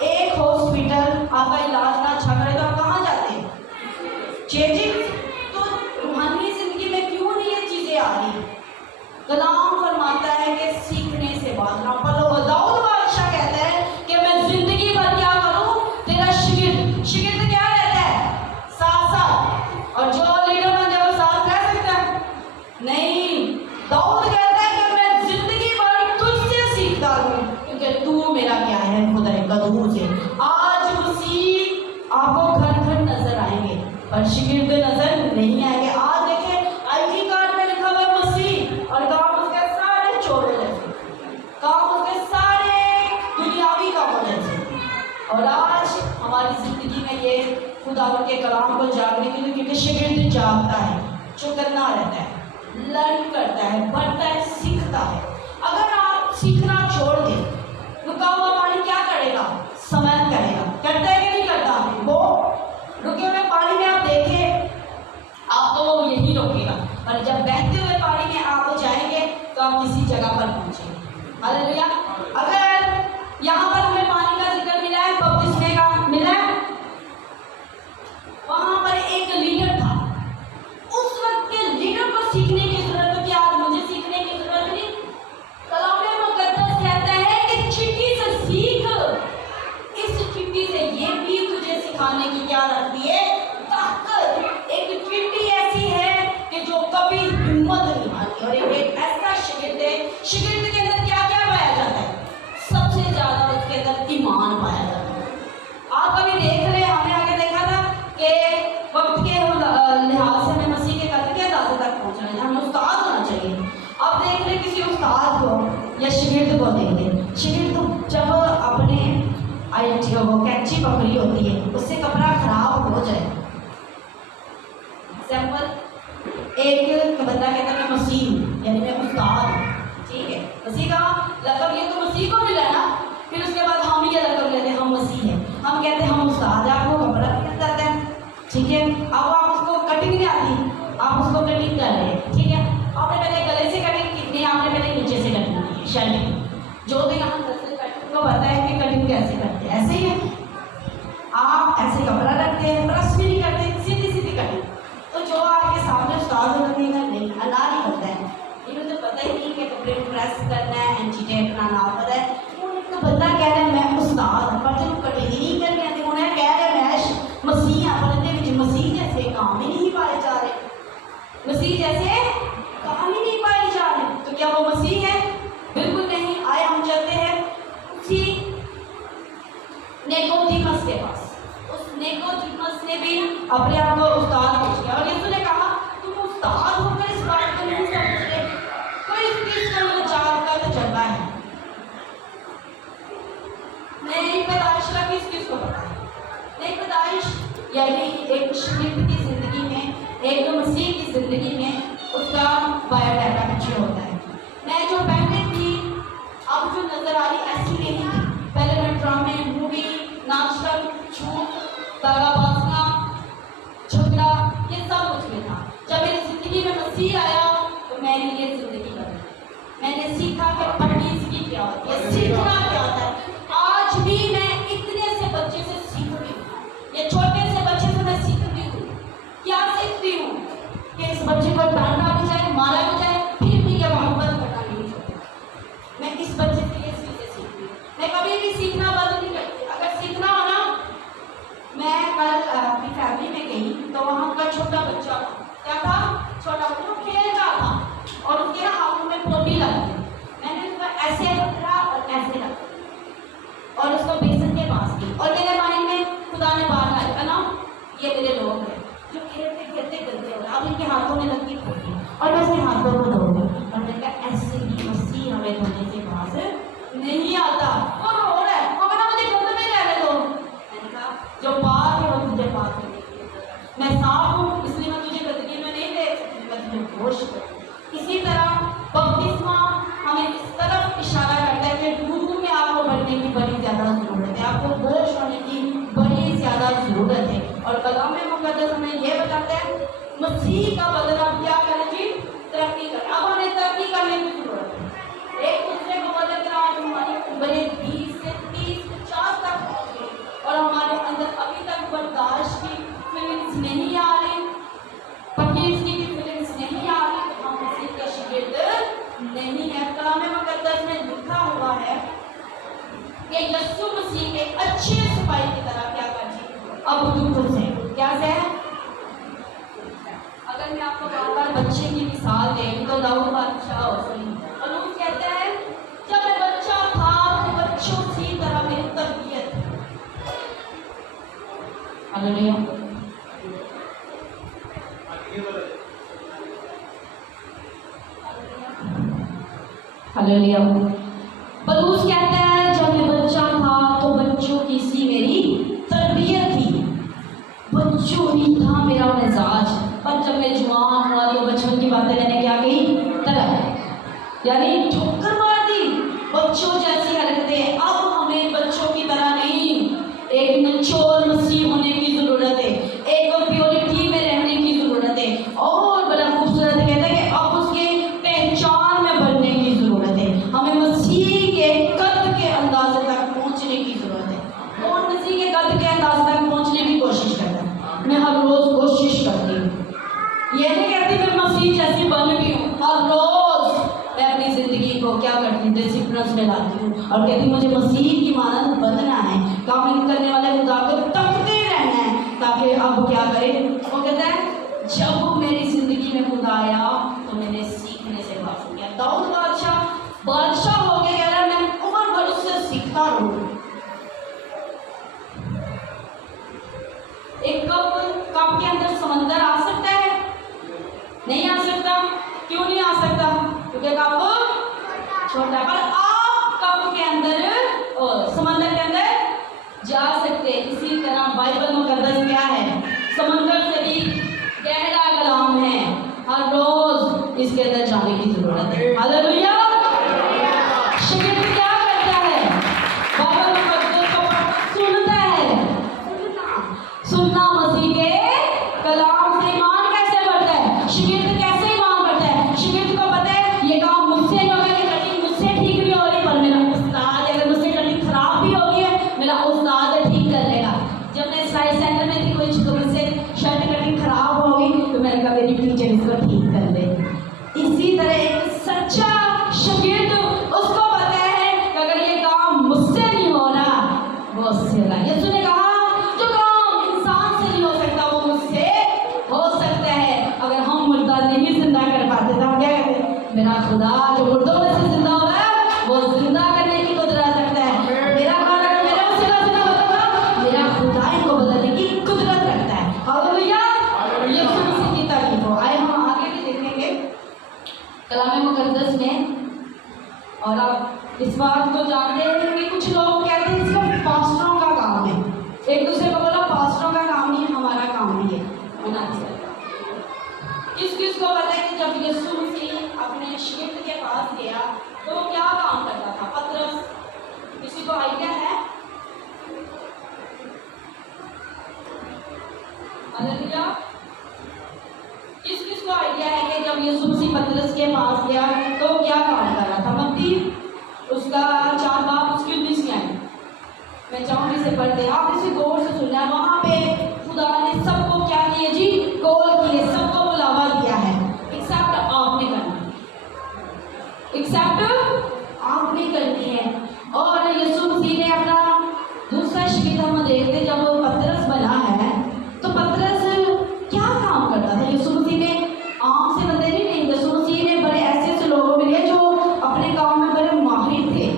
ایک ہاسپٹل آپ کا علاج نہ اچھا کرے تو آپ کہاں جاتے ہیں؟ چینجنگ. تو روحانی زندگی میں کیوں نہیں یہ چیزیں آ رہی؟ کلام فرماتا ہے کہ سیکھنے سے باز نہ پڑو. داؤد بادشاہ کہتا ہے کہ میں زندگی بھر کیا کروں؟ تیرا شاگرد. شاگرد کیا رہتا ہے؟ ساتھ ساتھ. اور جو لیڈر بن جائے وہ ساتھ رہ سکتا ہے؟ نہیں. داؤد کہتا ہے کہ میں زندگی بھر تجھ سے سیکھتا ہوں کیونکہ تو میرا کیا ہے؟ خدا قدور سے. آج مسیح آپ کو گھر گھر نظر آئیں گے پر شاگرد نظر نہیں آئیں گے. آج دیکھیں ID کارڈ میں لکھا ہوا مسیح اور کام اس کے سارے چورے جیسے، کام اس کے سارے دنیاوی کاموں جیسے. اور آج ہماری زندگی میں یہ خدا کے کلام کو جاگنے کے لیے، کیونکہ شاگرد جاگتا ہے، چوکنا رہتا ہے، لرن کرتا ہے، بڑھتا ہے، سیکھتا ہے. اگر آپ سیکھنا چھوڑ دیں، رکا ہوا پانی کیا کرے گا؟ سمن کرے گا. کرتا ہے کہ نہیں کرتا؟ وہ رکے ہوئے پانی میں آپ دیکھیں آپ کو وہ یہی روکے گا، اور جب بہتے ہوئے پانی میں آپ جائیں گے تو آپ کسی جگہ پر پہنچیں گے. ہاللیلویا. اگر یہاں پر ہمیں پانی کا ذکر ملا ہے، بپتسمے کا ملا ہے، وہاں پر ایک لیڈر تھا. اس وقت کے لیڈر کو سیکھنے کی ضرورت ہے. کیا آج مجھے سیکھنے کی ضرورت نہیں؟ کلام مقدس کہتا ہے کہ چٹھی سے سیکھ. اس چٹھی سے یہ بھی تجھے سکھانے کی کیا رکھتی ہے؟ طاقت. ایک چٹھی ایسی ہے کہ جو کبھی ہمت نہیں ہارتی. اور ایک ایسا شاگرد ہے، شاگرد کے اندر کیا کیا پایا جاتا ہے؟ سب سے زیادہ اس کے اندر ایمان پایا جاتا ہے. آپ کبھی دیکھ لیں، ہم نے آگے دیکھا تھا کہ وقت کے لحاظ سے ہمیں مسیح کے قدر کے اندازے تک پہنچنا ہے، ہمیں استاد ہونا چاہیے. اب دیکھ لیں کسی استاد کو یا شاگرد کو دیکھ لیں. شاگرد جب اپنے وہ کینچی پکڑی ہوتی ہے، اس سے کپڑا خراب ہو جائے، سیمپل ایک بندہ کہتا ہے میں مسیح ہوں، یعنی میں استاد ہوں. ٹھیک ہے، مسیح کا لقب یہ تو مسیح کو ملا نا. پھر اس کے بعد ہم یہ لقب لیتے ہیں ہم مسیح ہیں، ہم کہتے ہیں ہم استاد ہیں. آپ کو کپڑا مل جاتا ہے، ٹھیک ہے. اب آپ اس کو کٹنگ نہیں آتی، آپ اس کو کٹنگ کر رہے ہیں، ٹھیک ہے. آپ نے پہلے گلے سے کٹنگ کی نہیں، آپ نے پہلے نیچے سے کٹنگ کی شرٹنگ. جو بھی ہم کو پتا ہے کہ کٹنگ کیسے کرتے ہیں. ایسے ہی ہے، آپ ایسے کپڑا رکھتے ہیں، برش بھی نہیں کرتے، سیدھی سیدھی کٹنگ. تو جو آپ کے سامنے استاد ہوتے ہیں نہیں اللہ نہیں ہوتا ہے، انہیں تو پتہ ہی نہیں کہ کپڑے کو پریس کرنا ہے، اینچیٹیٹ بنانا پتہ ہے. تو بندہ کہہ رہا ہے میں استاد ہوں، پر جب کٹنگ ہی نہیں کرنی آتی، انہیں کہہ رہے میں مسیح ہوں، پر مسیح جیسے کام ہی نہیں پائے جا رہے. مسیح جیسے یعنی ایک شاگرد کی زندگی میں، ایک مسیح کی زندگی میں اس کا بایو ڈاٹا پیچھے ہوتا ہے. میں جو پہلے تھی اب جو نظر آ رہی ایسی نہیں تھی. پہلے میں ڈرامے، مووی، ناچ، جھوٹ، داغا بازنا، جھگڑا، یہ سب کچھ میں تھا. جب میری زندگی میں مسیح آیا تو میری یہ زندگی بدلی. میں نے سیکھا کہ پرہیزگی کیا ہوتی ہے، سیکھنا کیا ہوتا ہے. آج بھی میں اتنے سے بچے سے سیکھ رہی ہوں، یہ چھوٹے سے بچے سے میں سیکھ رہی ہوں. کیا سیکھتی ہوں کہ اس بچے کو ڈانٹا بھی جائے، مارا بھی جائے، پھر بھی یہ محبت کرنا نہیں چھوڑتا. میں اس بچے سے یہ چیزیں سیکھ رہی ہوں. میں کبھی بھی سیکھنا بند نہیں کرتی. اگر سیکھنا ہو نا، میں کل اپنی فیملی میں گئی تو وہاں کا چھوٹا بچہ تھا. کیا تھا؟ چھوٹا بچہ. وہ کھیل رہا تھا اور اس کے نا ہاتھوں میں پوٹی لگ گئی. میں نے اس کو ایسے پکڑا اور ایسے رکھا اور اس کو بیسن کے پاس کی. اور میرے مائنڈ میں خدا نے بات لائی نا، یہ میرے لوگ ہیں جو کھیلتے کھیلتے گلتے ہو رہے ہیں. اب ان کے ہاتھوں میں لگی پوٹی اور میں اپنے ہاتھوں کو دھو گئی. اور میں نے کہا ایسے ہی مسیح ہمیں دھونے کے پاس نہیں آتا. اور رو رہا ہے، وہ کہنا مجھے گند میں رہنے دو. میں نے کہا جو پاک ہے وہ تجھے پاک کرنے کے لیے کرتا ہے. میں صاف ہوں اس لیے میں تجھے گندگی میں نہیں دیکھ سکتی، میں تجھے ہوش کروں. اسی طرح بپتسمہ ہمیں اس طرف اشارہ کرتا ہے کہ روح میں آپ کو بڑھنے کی بڑی زیادہ ضرورت ہے، آپ کو ہوش ہونے کی بڑی زیادہ ضرورت ہے. اور کلام مقدس ہمیں یہ بتاتا ہے مسیح کا بدن آپ کیا کریں جی؟ ترقی کریں. اب ہمیں ترقی کرنے کی ضرورت ہے. ایک دوسرے کو بدل کر آج ہماری عمریں 20 سے 30 50 تک پہنچ گئی اور ہمارے اندر ابھی تک برداشت کی فیلنگس نہیں آ رہی، پکیزگی کی فیلنگس نہیں آ رہی، تو ہم مسیح کے شاگرد نہیں ہے. کلام مقدس میں لکھا ہوا ہے کہ یسوع مسیح ایک اچھے سپاہی کی طرح کیا کرتی اب دکھ سے کیا سے. اگر میں آپ کو بار بار بچے کی مثال دیں تو داؤد بادشاہ پلوس کہتے ہیں جب میں بچہ تھا تو بچوں سی طرح میری تربیت. ہاللیلویا. ہاللیلویا. پلوس کہتا ہے جب میں بچہ تھا تو بچوں کی سی میری تربیت تھی، بچوں ہی تھا میرا مزاج. پر جب میں جوان ہوا تو بچپن کی باتیں میں نے کیا کہی؟ طرح یعنی ٹھوکر مار دی. بچوں جیسی حرکتیں. اب ہمیں بچوں کی طرح نہیں، ایک نچور مسیح ہونے کی ضرورت ہے، ایک پیورٹی میں رہنے کی ضرورت ہے. اور بڑا خوبصورت کہتا ہے کہ اب اس کے پہچان میں بڑھنے کی ضرورت ہے. ہمیں مسیح کے قد کے اندازے تک پہنچنے کی ضرورت ہے. اور مسیح کے قد کے اندازے تک پہنچنے کی کوشش کرتا ہے. میں ہر روز کوشش کرتی ہوں. یہ نہیں کہتی میں مسیح جیسی بن گئی ہوں. ہر روز میں اپنی زندگی کو کیا کرتی ہوں؟ ڈسپلنس میں لاتی ہوں اور کہتی ہوں مجھے مسیح کی مانند بننا ہے. کام کرنے والے خدا کو تکتے رہنا ہے تاکہ اب کیا کرے. وہ کہتا ہے جب میری زندگی میں خدا آیا تو میں نے سیکھنے سے بات کیا. داؤد بادشاہ ہو کے کہہ رہا میں عمر بھر اس سے سیکھتا رہوں. ایک کپ کے اندر سمندر آ سکتا ہے؟ نہیں آ سکتا. کیوں نہیں آ سکتا؟ کیونکہ کپ چھوٹا. پر آپ کپ کے اندر سمندر کے اندر جا سکتے. اسی طرح بائبل مقدس کیا ہے؟ سمندر سے بھی گہرا کلام ہے. ہر روز اس کے اندر جانے کی ضرورت ہے. ہاللیلویا. شاگرد کیا کرتا ہے؟ بائبل مقدس کو سنتا ہے. سننا مسیح کے کلام سے ایمان کیسے بڑھتا ہے؟ شاگرد کیسے ایمان بڑھتا ہے؟ شاگرد کو پتہ ہے یہ کام مجھ سے نہیں ہوگا، یہ کٹنگ مجھ سے ٹھیک نہیں ہو رہی، پر میرا استاد اگر مجھ سے کٹنگ خراب بھی ہوگی ہے میرا استاد ٹھیک کر لے گا. جب میں سلائی سینٹر میں تھی کوئی مجھ سے شرٹ کٹنگ خراب ہوگی تو میں نے کہا میری ٹیچر اس کو ٹھیک کر دے. اسی طرح ایک سچا شاگرد اس کو پتہ ہے کہ اگر یہ کام مجھ سے نہیں ہو رہا وہ اس سے ہوگا. یسوع نے کہا جو کام انسان سے نہیں ہو سکتا وہ مجھ سے ہو سکتا ہے. اگر ہم مردہ نہیں زندہ کر پاتے تو ہم کیا کہتے ہیں؟ میرا خدا جو مردوں میں سے زندہ ہوا ہے وہ زندہ کرنے کی قدرت رکھتا ہے. میرا خدا میرا وسیلہ زندہ ہوتا ہے، میرا خدا ان کو بدلنے کی قدرت رکھتا ہے. ہاللیلویا. یسوع مسیح کی تعریف ہو. آئے ہم آگے بھی دیکھیں گے کلام مقدس میں. اور آپ اس بات کو جانتے ہیں کہ کچھ لوگ کہتے ہیں صرف پاسٹروں کا کام ہے. ایک دوسرے کو بولا پاسٹروں کا کام نہیں، ہمارا होना चाहिए। किस किस को पता है कि जब यीशु मसीह अपने शिष्य के पास गया तो वो क्या काम करता था? पतरस, किसी को आइडिया है? हालेलुया। किस किस को आइडिया है कि जब यीशु मसीह पतरस के पास गया तो वो क्या काम कर रहा था? मत्ती उसका 4 बाब उसकी 19 आए, मैं चाहूंगी इसे पढ़ते, आप इसे गौर से सुनना। वहां पे खुदा ने सबको क्या किया जी? कॉल किए, सबको बुलावा दिया है, एक्सेप्ट आपने करना, एक्सेप्ट आपने करनी है। और यीशु मसीह ने अपना दूसरा शिगिर्द हम देखते, जब वो पतरस बना है तो पतरस क्या काम करता था? यीशु मसीह ने आम से बंदे नहीं, यीशु मसीह ने बड़े ऐसे ऐसे लोगों मिले जो अपने काम में बड़े माहिर थे।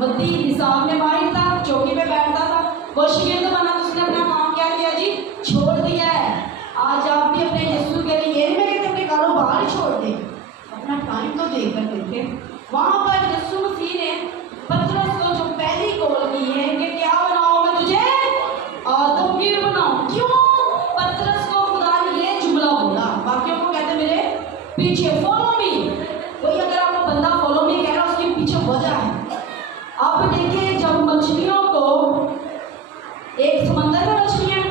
मत्ती हिसाब में माहिर था, चौकी पे बैठता था, वो शिगिर्द बना तो उसने अपना काम क्या किया जी? छोड़ दिया है। आज आप भी अपने यीशु के लिए, ये नहीं मैं कहते अपने कारोबार छोड़ दे, अपना टाइम तो दे कर देते। वहां पर यीशु मसीह ने पतरस को जो पहली कॉल की है कि क्या बनाओ मैं तुझे? आदमगीर बनाऊं। क्यों? पतरस को खुदा ने ये जुमला बोला, बाकियों को कहते मेरे पीछे फॉलो मी। कोई अगर आपको बंदा फॉलो मी कह रहा है, उसके पीछे वजह है। आप देखिए, जब मछलियों को एक समंदर में मछलियां,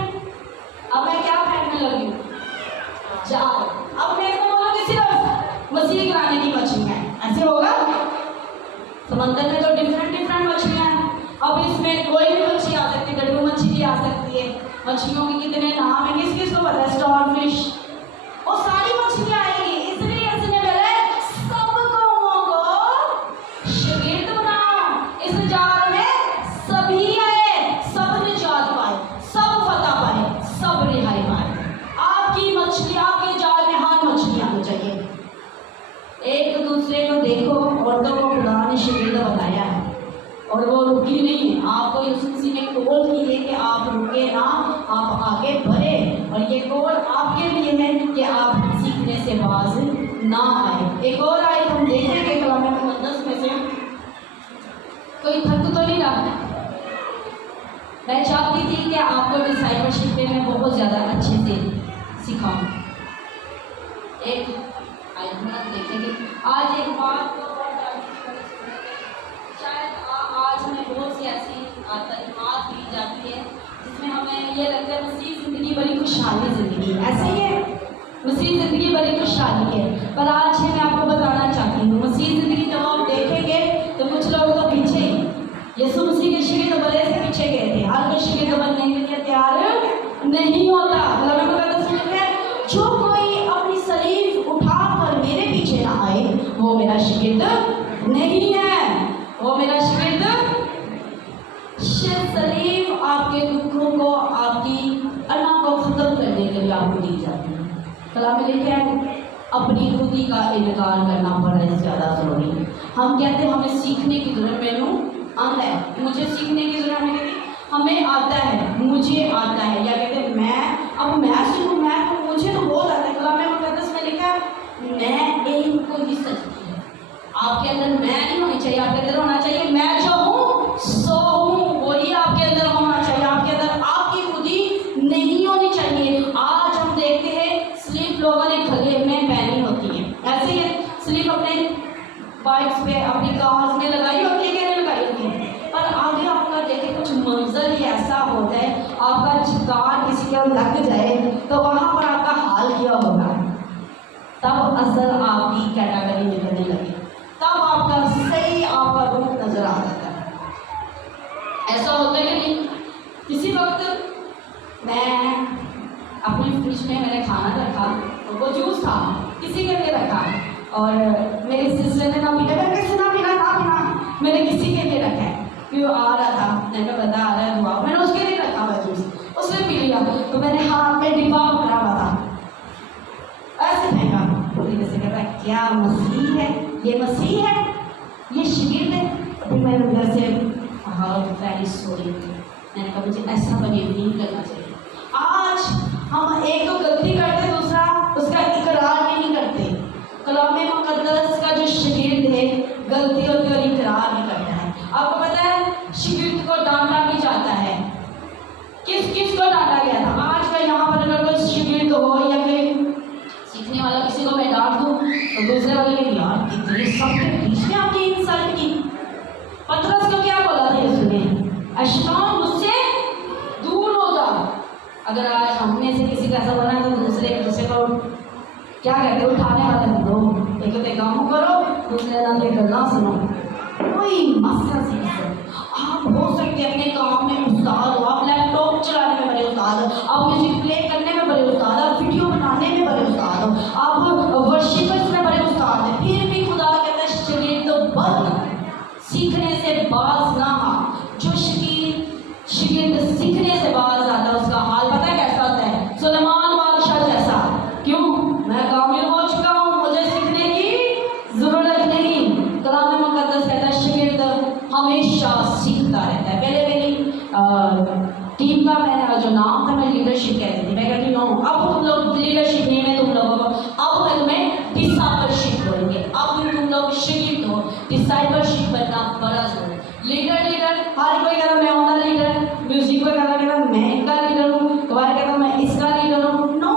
अब मैं क्या फेंकने लगी हूँ? जाल। अब मैं इसको बोलूँगी सिर्फ मछली गिराने की मछलियां, ऐसे होगा? समंदर में तो डिफरेंट डिफरेंट मछलियां हैं। अब इसमें कोई भी मछली आ सकती है, गड्ढू मछली आ सकती है, मछलियों के कितने नाम है, किस किस को पता है? स्टार फिश, वो सारी मछलियां आएगी। इसलिए इसने बोले सब कौमों को शिगिर्द बनाओ। इस जाल में सभी आए, सब निजात पाए, सब फतह पाए, सब रिहाई पाए। आपकी मछली, आपके जाल में हर मछली आनी चाहिए। एक दूसरे को देखो, औरतों को खुदा ने शिगिर्द बनाया है और वो रुकी नहीं है। आपको यीशु मसीह ने कॉल की है कि आप रुके ना, आप आगे बढ़े। और ये कॉल आपके लिए है कि आप सीखने से बाज ना आए। एक और आयत हम देखेंगे कलाम मुक़द्दस में से, कोई थक तो नहीं रहा। मैं चाहती थी कि आपको डिसाइपलशिप में मैं बहुत ज़्यादा अच्छे से सिखाऊं। एक आयत देखेंगे आज, एक बात को शायद आज हमें बहुत सी ऐसी तालीमात दी जाती है जिसमें हमें ये लगता है मसीह ज़िंदगी बड़ी खुशहाली ज़िंदगी है। ऐसे ही है, मसीह ज़िंदगी बड़ी खुशहाली है। पर आज मैं आपको बताना चाहती हूँ, मसीह ज़िंदगी जब आप देखेंगे तो कुछ लोग तो पीछे ही, यीशु मसीह के शिगिर्द बड़े से पीछे गए थे। हर कोई शिगिर्द बनने के लिए तैयार नहीं होता। जो कोई अपनी सलीब उठाकर मेरे पीछे ना आए, वो मेरा शिगिर्द नहीं है, वो मेरा शिगिर्द। सलीब आपके दुखों को, आपकी अना को खत्म करने के लिए आपको दी जाती है। कलाम में लिखा है अपनी खुदी का इनकार करना बड़ा ज़्यादा जरूरी है। हम कहते हैं हमें सीखने की जरूरत, मैंने आता है, मुझे सीखने की जरूरत नहीं, हमें आता है, मुझे आता है, या कहते हैं मैं सीखूँ, मुझे तो बहुत आता है। कलाम मुक़द्दस में लिखा है मैं एक को ही सच्ची है। आपके अंदर मैं नहीं होनी चाहिए, आपके अंदर होना चाहिए मैं जो हूँ सो हूँ, वही आपके अंदर होना चाहिए। आपके अंदर आपकी खुदी नहीं होनी चाहिए। आज हम देखते हैं स्लीप लोगों ने गले में पहनी होती है, ऐसे ही स्लीप अपने बाइक्स पे, अपनी कार्स में लगाई होती है, क्या लगाई होती है। पर आगे आपका देखे कुछ मंजर ही ऐसा होता है, आपका चिकार किसी के लग जाए तो वहाँ पर आपका हाल क्या होगा? तब असल आपकी कैटेगरी निकलने लगी, तब आपका सही आपका रूप नजर आ जाता है। ऐसा होता है कि नहीं? किसी वक्त मैं अपनी फ्रिज में मैंने खाना रखा, तो वो जूस था, किसी के लिए रखा, और मेरी सिस्टर ने ना पीना, मैंने कैसे ना पीना था पीना, मैंने किसी के लिए रखा है, कि वो आ रहा था, मैंने बता आ रहा है दुआ, मैंने उसके लिए रखा हुआ जूस, उसने पी लिया, तो मैंने हाथ में डिब्बा पकड़ा हुआ था, ऐसे फेंका। जैसे कहता क्या मसीह है, ये मसीह है, ये शिगिर्द है। फिर मैंने उधर से पहली सोई थी, मैंने कहा मुझे ऐसा बने नहीं करना चाहिए। आज हम एक तो गलती करते, दूसरा उसका इकरार नहीं करते। कलाम मुक़द्दस का जो शिगिर्द है गलती होती और इकरार नहीं करता है। आपको पता है शिगिर्द को डांटा भी जाता है। किस किस को डांटा गया था? आज का यहाँ पर अगर कोई शिगिर्द शागिर्द हो या कोई सीखने वाला किसी को मैं डांट दूँ तो दूसरे वाले के यार इतने सबके बीच में आपने इंसल्ट की। पतरस को क्या बोला था यीशु ने? शैतान मुझसे दूर हो जा। अगर आज हम में से किसी का ऐसा बना तो दूसरे को क्या कहते हैं, उठाने वाले लोग एक होते काम करो, दूसरे नाम के गल्ला सुनो। कोई मसला सीख आप हो सकते अपने काम में उस्ताद हो, आप लैपटॉप चलाने में बड़े उस्ताद हो, आप म्यूजिक प्ले करने में बड़े उस्ताद हो, आप वीडियो बनाने में बड़े उस्ताद हो, आप वर्शिपर्स में बड़े उस्ताद हैं, फिर भी खुदा कहता है शरीर तो बंद, सीखने से बाज ना आ। जो शिगिर्द सीखने से बाज आता है उसका हाल पता है कैसा होता है? सुलेमान बादशाह जैसा। क्यों? मैं कामिल हो चुका हूँ, मुझे सीखने की जरूरत नहीं। कलाम मुकद्दस कहता है शिगिर्द हमेशा सीखता रहता है। पहले मेरी टीम का मैंने जो नाम था मैं लीडरशिप कहती थी, मैं कहती हूँ अब तुम लोग लीडरशिप नहीं, मैं तुम लोगों को अब मैं तुम्हें डिसाइपलशिप बोलेंगे। अब तुम लोग शिगिर्द हो, डिसाइपलशिप बनना बड़ा जरूरी है। लीडर हर कोई कहता मैं उनका लीडर, म्यूजिक पर कहता मैं इनका लीडर हूँ, तुम्हारे कहता मैं इसका लीडर हूँ। नो,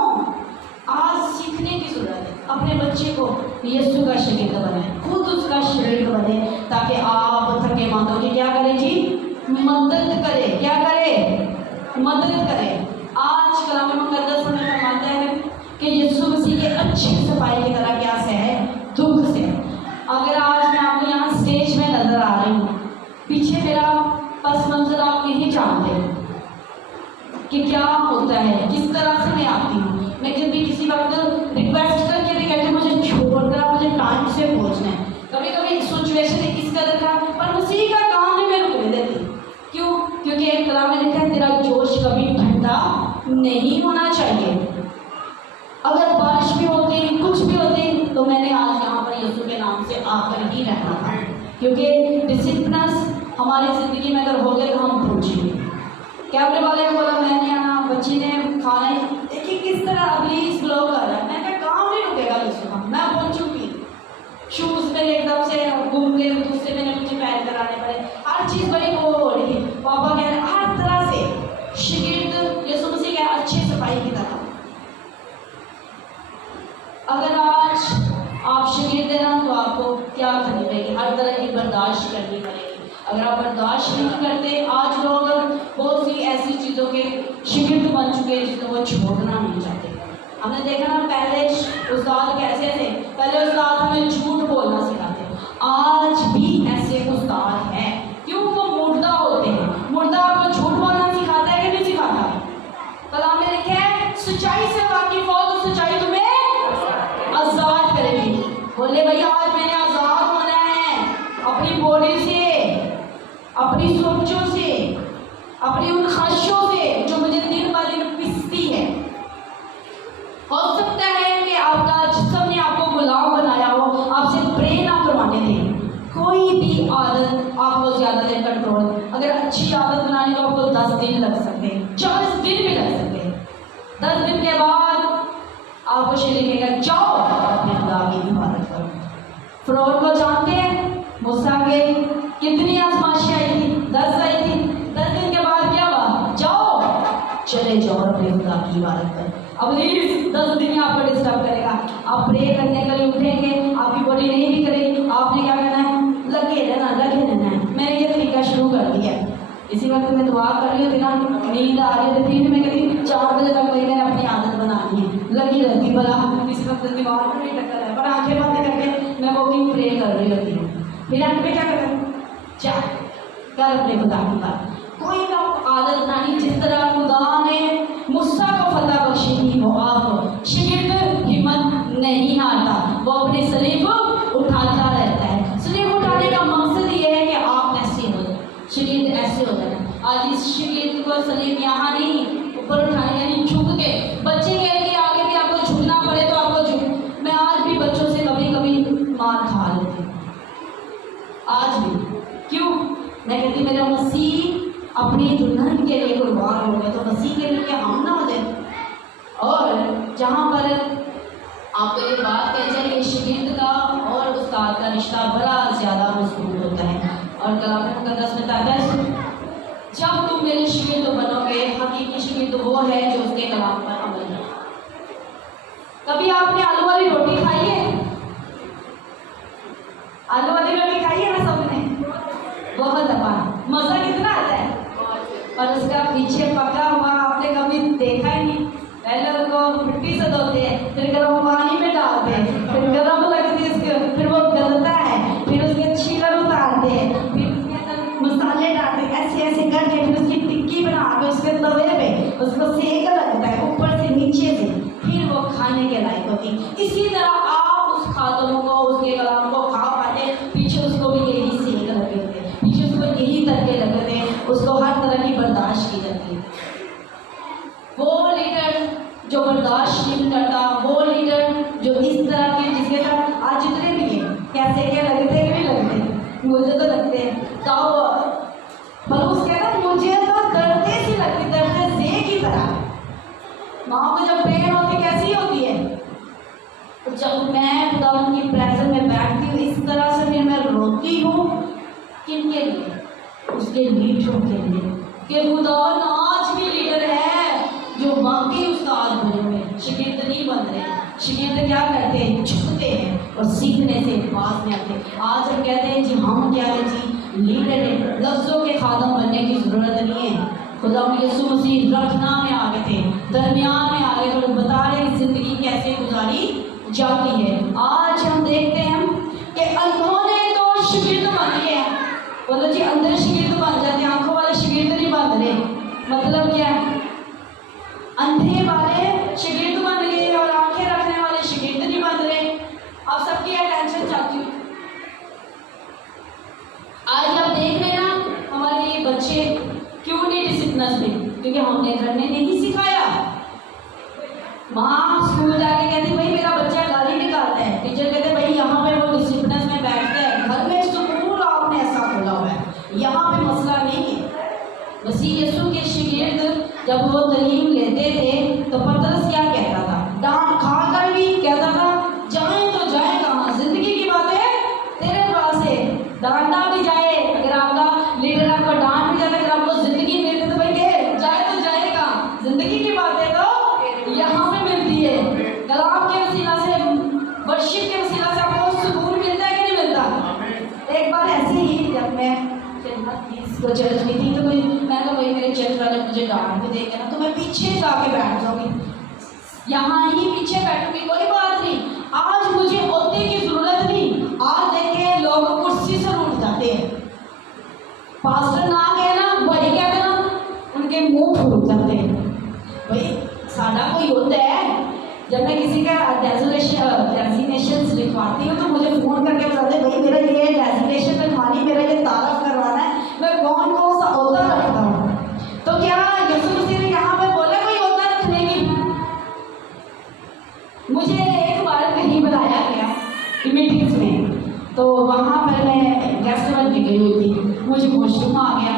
आज सीखने की जरूरत है। अपने बच्चे को यीशु का शागिर्द बनाए, खुद उसका शागिर्द बने, ताकि आप थके मांदों की क्या करें जी? मदद करे। क्या करे? मदद करे। आज कलाम मुकद्दस में फरमाता है कि यीशु मसीह के अच्छी सफाई की तरह क्या से है? दुख से। अगर आज मैं आपको यहाँ स्टेज में नजर आ रही हूँ, पीछे मेरा पस मंजर आप नहीं जानते कि क्या होता है, किस तरह से मैं आती हूँ। मैं कभी किसी वक्त रिक्वेस्ट करके भी कहते मुझे छोड़कर आप मुझे टाइम से पहुँचना है। कभी कभी सिचुएशन इस कदर का, पर मसीह का काम नहीं मैं रुकने देती। क्यों? क्योंकि एक कलाम में लिखा है तेरा जोश कभी ठंडा नहीं होना चाहिए। अगर बारिश भी होती, कुछ भी होती, तो मैंने आज यहाँ पर यीशु के नाम से आकर ही रहना था, क्योंकि डिसिप्लिन हमारी ज़िंदगी में अगर हो गए तो हम पहुँचेंगे। कैमरे वाले को बोला मैंने आना, बच्ची ने खाना, देखिए किस तरह अभी स्लो कर रहा है। मैंने कहा काम नहीं रुकेगा यीशु का, मैं पहुँचूंगी। शूज़ में एकदम से घूम गए, दूसरे मैंने मुझे पैर कराने पड़े, हर चीज़ बड़ी वो हो रही है। पापा कह रहे हर तरह से शागिर्द यीशु मसीह के अच्छी सफाई की तरह। अगर आज आप शागिर्द हैं ना, तो आपको क्या करनी पड़ेगी? हर तरह की बर्दाश्त करनी पड़ेगी। अगर आप बर्दाश्त नहीं करते, आज लोग बहुत सी ऐसी चीज़ों के शागिर्द बन चुके हैं जिसको वो छोड़ना नहीं चाहते। हमने देखा ना पहले उस्ताद कैसे थे, पहले उस्ताद हमें झूठ बोलना सिखाते, आज भी ऐसे उस्ताद हैं। क्यों? वो मुर्दा होते हैं। मुर्दा आपको झूठ बोलना सिखाता है कि नहीं सिखाता? कलाम में लिखा है सच्चाई से वाकिफ हो तो सच्चाई तुम्हें आज़ाद करेगी। बोले भैया आज मैंने आज़ाद होना है अपनी बॉडी से, अपनी सोचों से, अपनी उन ख्वाहिशों से जो मुझे दिन ब दिन पिसती है। हो सकता है कि आपका जिस्म ने आपको गुलाम बनाया हो, आपसे प्रे ना करवाने दें। कोई भी आदत आपको ज़्यादा देर कंट्रोल, अगर अच्छी आदत बनाने को आपको 10 दिन लग सकते हैं, 40 दिन भी लग सकते हैं। 10 दिन के बाद आपको शरीर कहेगा जाओ अपने खुदा की इबादत करो। फिरौन को जानते हैं, मूसा के कितनी आजमाइशें आई थी? 10 आई थी। 10 दिन के बाद क्या हुआ? जाओ, चले जाओ अपने खुदा की इबादत करो। अब प्लीज 10 दिन आपको डिस्टर्ब करेगा, आप प्रे करने के लिए उठेंगे, आपकी बॉडी नहीं भी करेगी, आपने क्या करना है? लगे रहना है। मैंने ये तरीका शुरू कर दिया। इसी वक्त मैं दुआ कर रही होती ना, नींद आ रही होती थी, मैं कहती 4 बजे तक वही मैंने अपनी आदत बनानी है, लगी रहती भला इस वक्त दीवार में नहीं टक्कर है, पर आंखें बंद करके मैं वॉकिंग प्रे कर रही होती हूँ। फिर अंत में क्या करता हूँ? चाय कर अपने खुदा की बात। कोई ना आदत बनानी, जिस तरह खुदा ने मूसा को फतह बख्शी थी, वो आप शागिर्द हिम्मत नहीं हारता, वो अपनी सलीब उठाता रहता है। सलीब उठाने का मकसद ये है कि आप ऐसे हो जाए, शागिर्द ऐसे हो जाए। आज इस शागिर्द को सलीब यहाँ नहीं ऊपर उठाने, यानी झुक के, बच्चे के आगे भी आपको झुकना पड़े तो आपको झुक। मैं आज भी बच्चों से कभी कभी मार खा लेती हूँ, आज भी। क्यों? मैं कहती मेरा मसीह अपनी दुल्हन के लिए कुर्बान हो गए, तो मसीह के लिए हम ना हो जाए। और जहाँ पर आपको ये बात कह जाए कि शागिर्द का और उस्ताद का रिश्ता बड़ा ज़्यादा मजबूत होता है। और कलाम मुकद्दस में कहता है जब तुम मेरे शागिर्द बनोगे, हकीकी शागिर्द वो है जो उसके कलाम पर अमल करे। आपने आलू वाली रोटी खाई है? आलू वाली रोटी खाई है ना सबने? बहुत दफा। मजा कितना आता है? और उसका पीछे पका हुआ आपने कभी देखा ही नहीं। पहले उनको मिट्टी से धोते हैं, फिर गर्म पानी में डालते हैं, फिर गर्म लगती है उसके, फिर वो गलता है, फिर उसके छिलर उतारते हैं, फिर उसके अंदर मसाले डालते हैं, ऐसे ऐसे करके फिर उसकी टिक्की बना के उसके तवे पे उसको सेक लगता है ऊपर से नीचे से, फिर वो खाने के लायक होती। इसी तरह आप उस खातम को, उसके कलाम को खा पाते, पीछे उसको भी यही सेक लगे होते हैं, पीछे उसको यही तड़के लगे होते हैं, उसको हर तरह की बर्दाश्त की जाती है। वो लीडर जो बर्दाश्त नहीं करता, वो लीडर जो इस तरह के, जिसके साथ आज जितने भी हैं, कैसे क्या लगते हैं कि नहीं लगते, मुझे तो लगते हैं। तो पलूस कहता मुझे तो दर्दे सी लगती, दर्दे से की तरह। माँ को जब पेन होती कैसी होती है, तो जब मैं खुदा की प्रेजेंस में बैठती हूँ इस तरह से, फिर मैं रोती हूँ। किनके लिए? उसके लीडरों के लिए, कि खुदा आज भी लीडर है जो बाकी उस्ताद बने हुए, शागिर्द नहीं बन रहे। शागिर्द क्या करते हैं? झुकते हैं और सीखने से पास में आते हैं। आज हम कहते हैं जी हम क्या है जी, लीडर है, लफ्ज़ों के खादम बनने की ज़रूरत नहीं है। खुदा यीशु मसीह रखना में आ गए थे, दरमियान में आ गए थे, बता रहे कि ज़िंदगी कैसे गुजारी जाती है। आज हम देखते हैं कि अंधों तो शागिर्द बन गए हैं। बोलो जी, अंदर शागिर्द बन जाते हैं, आंखों वाले शागिर्द नहीं बन रहे। मतलब क्या है? अंधे वाले शागिर्द बन गए और आंखें रखने वाले शागिर्द नहीं बन रहे। अब सबकी अटेंशन चाहती हूँ। आज आप देख रहे हैं ना हमारे ये बच्चे क्यों नहीं डिसिप्लिन में, क्योंकि हमने घर में नहीं सिखाया। माँ स्कूल जाके कहती भाई मेरा बच्चा गाली निकालता है, टीचर कहते भाई यहाँ पे वो डिसिप्लिन में बैठता है। घर में स्कूल आपने ऐसा खोला हुआ है, यहाँ पे मसला नहीं है। मसीह यीशु के शागिर्द जब वो तालीम लेते थे तो पतरस क्या कहता था? डांट खा कर भी कहता था जाए तो जाए कहाँ, जिंदगी की बातें तेरे पास है। डांटा भी जाए, अगर आपका लीडर आपको डांट भी जाता, अगर आपको जिंदगी मिलती तो भाई के जाए तो जाए कहाँ, जिंदगी की बातें तो यहाँ पे मिलती है। कलाम के वसीला से, वर्शिप के वसीला से आपको सुकून मिलता है कि नहीं मिलता? एक बार ऐसे ही जब मैं तो चर्च में थी, तो मैं तो भाई मेरे चर्च वाले मुझे डांट भी देंगे ना तो मैं पीछे जाके बैठ जाऊंगी, यहाँ ही पीछे बैठूंगी, कोई बात नहीं। आज मुझे ओहदे की जरूरत नहीं। आज देखे लोग कुर्सी से उठ जाते हैं, पास्टर ना कहना वही कहते ना, उनके मुंह फूट जाते हैं। भाई साडा कोई होता है, जब मैं किसी का डेजिग्नेशन लिखवाती हूँ तो मुझे फ़ोन करके बताते भाई मेरा ये डेजिग्नेशन लिखवानी, मेरा ये तारफ़ करवाना है, मैं कौन कौन सा ओहदा रखता हूँ। तो क्या यीशु मसीह ने यहाँ पे बोला कोई ओहदा रखने की? मुझे एक बार कहीं बुलाया गया मीटिंग्स में, तो वहाँ पर मैं गेस्ट बन के गई हुई थी, मुझे वॉशरूम आ गया।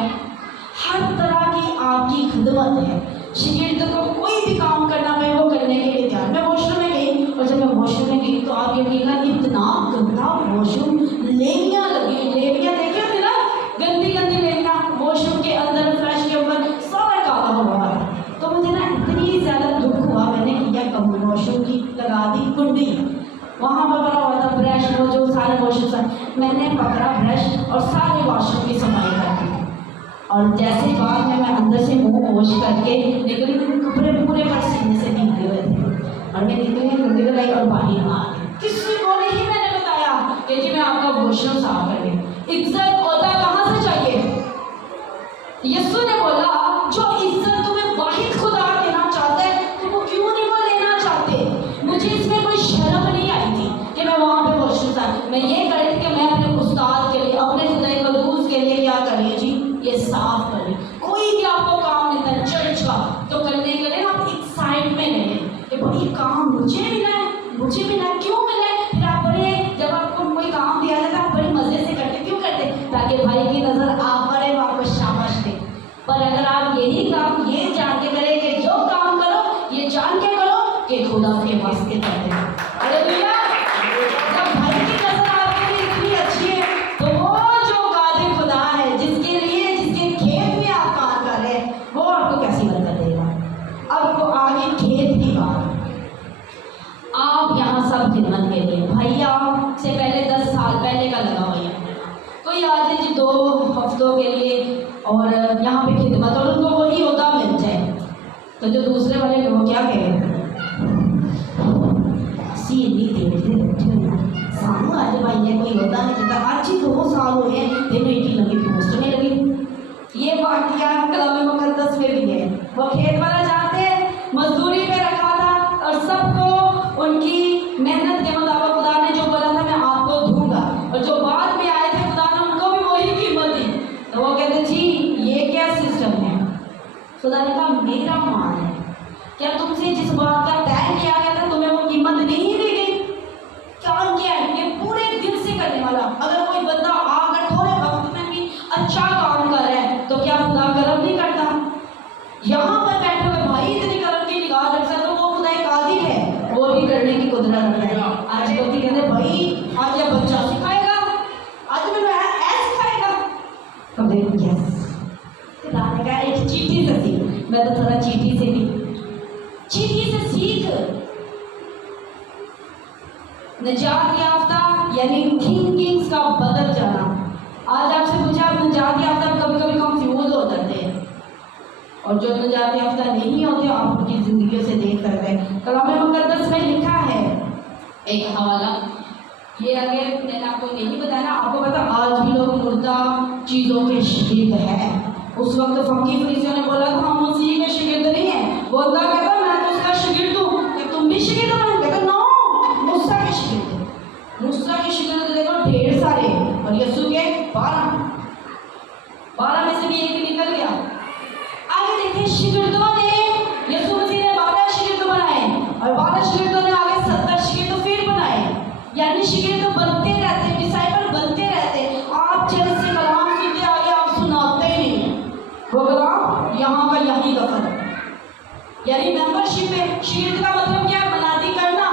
हर तरह की आपकी खिदमत है, शागिर्द को कोई भी काम करना पड़े वो करने के लिए तैयार। मैं वॉशरूम में गई और जब मैं वॉशरूम में गई तो आप यकीन करें इतना गंदा वॉशरूम, लेवियाँ लगी, लेवियाँ देखी होती ना, गंदी गंदी लेवियाँ वॉशरूम के अंदर, फ्लैश के ऊपर सारा काला हुआ है। तो मुझे ना इतनी ज़्यादा दुख हुआ, मैंने किया कम वॉशरूम की लगा दी कुंडी, वहाँ पर बना हुआ था ब्रश, वो जो सारे वॉशरूम, मैंने पकड़ा ब्रश और सारे वॉशरूम की सफाई कर दी। और जैसे बाद में मैं अंदर से मुंह वॉश करके निकली, कपड़े पूरे पसीने से भीगे हुए थे और मैं निकली, कुंडी लगाई और बाहर आ गई। किसी को नहीं मैंने बताया कि जी मैं आपका वॉशरूम साफ कर रही। इज्जत होता कहाँ से चाहिए? यीशु ने बोला जो इज्जत तुम्हें वाहिद खुदा देना चाहता है तो वो क्यों नहीं वो लेना चाहते? मुझे इसमें कोई शर्म नहीं आई थी कि मैं वहाँ पे वॉशरूम साफ, मैं ये कर रही थी कि मैं अपने उस्ताद के लिए, अपने खुदा कदूस के लिए क्या कर रही है जी, ये साफ करें। कोई भी आपको काम मिलता है चर्च का तो करने के लिए आप एक्साइटमेंट रहें कि भाई काम मुझे मिला है, मुझे मिला क्यों मिला है। फिर आप बड़े, जब आपको कोई काम दिया जाता है आप बड़े मजे से करते, क्यों करते? ताकि भाई की नजर आप पर है, आपको शाबाश दे। पर अगर आप यही काम ये जान के करें कि जो काम करो ये जान के करो कि खुदा के वास्ते करते हैं, हालेलुया। जब भाई की नजर आपके लिए इतनी अच्छी है तो वो जो कादिर खुदा है, जिसके लिए, जिसके खेत साल पहले का लगा हुआ है। कोई आ जाए जी 2 हफ्तों के लिए और यहाँ पे खिदमत और उनको वही होता मिल जाए, तो जो दूसरे वाले लोग क्या कहें सी नहीं देखते बैठे हुए सानू आज भाई है कोई होता नहीं देता आज ही 2 साल हुए हैं तेनों इतनी लगी पोस्ट नहीं लगी। ये वाकया कलाम मुकद्दस में भी है। वो खेत वाला जाते हैं मजदूरी पे रखा था और सबको उनकी मेहनत के मुताबिक खुदा ने जो बोला था मैं आपको दूंगा, और जो बाद में आए थे खुदा ने उनको भी वही कीमत दी। तो वो कहते जी ये क्या सिस्टम है? खुदा ने कहा मेरा माल है, क्या तुमसे जिस बात का तय किया गया था तुम्हें वो कीमत नहीं दी गई? काम क्या है ये पूरे दिल से करने वाला। अगर कोई बंदा आकर थोड़े वक्त में भी अच्छा काम कर रहा है तो क्या खुदा करम नहीं करता? यहाँ पर बैठे हुए भाई इतनी करम की निगाह रख सकते, तो वो खुदा कादिर है, वो भी करने की कुदरत रखता है। आज लोग कहते हैं भाई आज ये बच्चा सिखाएगा, आज मैं ऐसा सिखाएगा, तो देखो यस खुदा ने कहा एक चीटी से सीख। मैं तो थोड़ा चीटी से भी चीटी से सीख। निजात याफ्ता यानी थिंकिंग्स का बदल जाना। आज आपसे पूछा आप निजात याफ्ता कभी कभी कंफ्यूज हो जाते हैं, और जो निजात याफ्ता नहीं होते आप उनकी जिंदगी से देख सकते हैं। कलाम मुकद्दस में लिखा है एक हवाला, ये आगे मैंने आपको नहीं बताया, आपको पता आज भी लोग मुर्दा चीज़ों के शागिर्द हैं। उस वक्त फकी फरीसियों ने बोला था हम मसीह के शागिर्द नहीं है, वो अल्लाह कहता मैं तो उसका शागिर्द हूँ, क्या तुम भी शागिर्द हो? कहता नो मूसा के शागिर्द। मूसा के शागिर्द देखो ढेर सारे और यीशु के 12 में से भी एक निकल गया। आगे देखिए शागिर्दों ने यीशु मसीह ने 12 शागिर्द बनाए और 12 शागिर्दों ने आगे 70 शागिर्द फिर बनाए, यानी शागिर्द बनते रहते, डिसाइपल बनते रहते। आप चर्च से कलाम सुनते आगे आप सुनाते ही नहीं, वो कलाम यहाँ का यही का फर्क, यानी मेंबरशिप में शागिर्द का मतलब क्या? मनादी करना,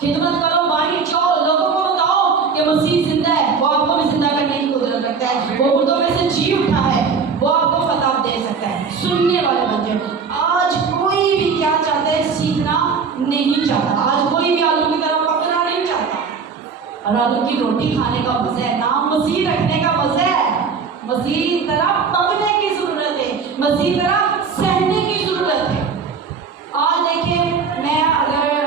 खिदमत करो, बाहर जाओ, लोगों को बताओ कि मसीह जिंदा है, वो आपको भी जिंदा करने की कुदरत रखता है, वो मुर्दों में से जी उठा है, वो आपको फतह दे सकता है। सुनने वाले बन जाओ। आज कोई भी क्या चाहता है? सीखना नहीं चाहता। आज कोई भी आलू की तरह पकना नहीं चाहता, और आलू की रोटी खाने का मजा है, नाम मसीह रखने का मजा है। मसीह तरह पकने की जरूरत है, मसीह तरह सहने की जरूरत है। आज देखिए मैं अगर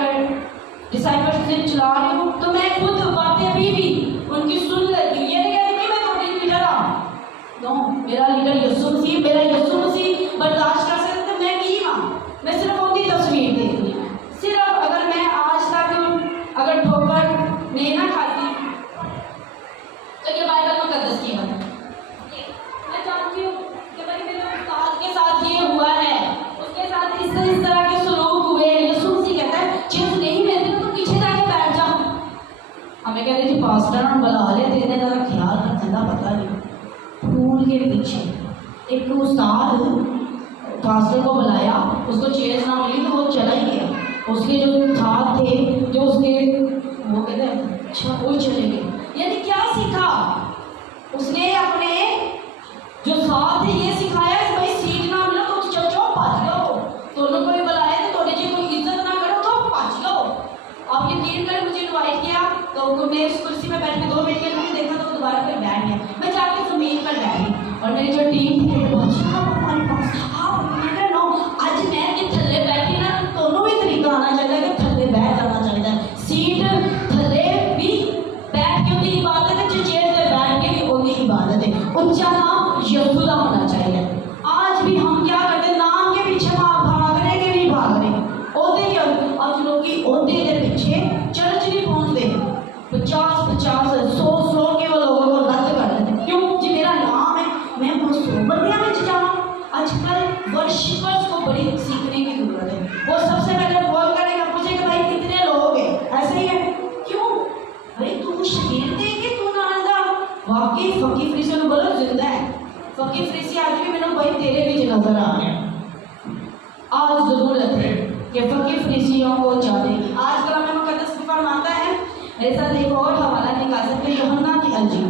डिसाइपलशिप चला रही हूँ तो मैं खुद बातें अभी भी उनकी सुन लेती हूँ। ये नहीं कहती मैं थोड़ी लीडर नो, मेरा लीडर यीशु मसीह, मेरा यीशु मसीह बर्दाश्त कर सकते, मैं की हाँ, मैं सिर्फ उनकी तस्वीर देखती हूँ। सिर्फ अगर मैं आज तक अगर ठोकर नहीं ना खाती तो ये बाइबल मुकद्दस की बात है। मैं जानती हूँ कि भाई मेरे उस्ताद के साथ ये हुआ है, उसके साथ इस तरह के सलूक हुए। यीशु मसीह कहता है चीज नहीं मिलती तो पीछे जाके बैठ जाओ। हमें कहते थे पास्टर बुला लेते थे, ज़रा ख्याल रखना, पता नहीं फूल के पीछे एक उस्ताद पास्टर को बुलाया, उसको चेयर्स ना मिली तो वो चला ही गया। उसके जो साथ थे जो उसके वो कहते अच्छा वो चले गए। यानी क्या सीखा उसने? अपने जो साथ थे ये सिखाया कि भाई सीखना मिलो तो चलो भाज लो, दोनों को भी बुलाया तो थोड़ी जी कोई इज्जत ना करो तो भाज लो। आप यकीन करें मुझे इन्वाइट किया तो मैं उस कुर्सी में बैठ के 2 मिनट के लिए देखा तो दोबारा फिर बैठ गया। मैं जाके जमीन पर बैठी और मेरी जो टीम थी हमारे पास आज मैं कि थल्ले बैठी ना, दोनों भी तरीका आना चाहिए कि थल्ले बैठ जाना चाहिए। सीट थल्ले भी बैठ के होती इबादत है, चेयर पे बैठ के भी होती इबादत है। उच्चा नाम यहोवा होना चाहिए। आज भी हम क्या करते हैं? नाम के पीछे भाग रहे कि नहीं भाग रहे? ओहदे के आज लोग की ओहदे के पीछे चर्च नहीं पहुंचते, 50-100 के वो लोगों को रद्द कर देते। क्यों जी? मेरा नाम है, मैं बहुत 100 बंदियां में जाऊँ। आजकल वर्शिपर्स को बड़ी सीखने की जरूरत है। वो सबसे पहले कॉल करेगा, पूछेगा भाई कितने लोग हैं, ऐसे ही है। क्यों भाई तू शागिर्द है कि तू नादा? वाकई फकी फरीसियों ने बोला जिंदा है। फकी फरीसी आज भी मैंने भाई तेरे बीच नजर आ गया। आज जरूरत है कि फकी फरीसियों को जाने की। आज कल हमें मुकद्दस की फरमाता है, मेरे साथ एक और हवाला निकाल सकते हैं यूहन्ना की अंजील।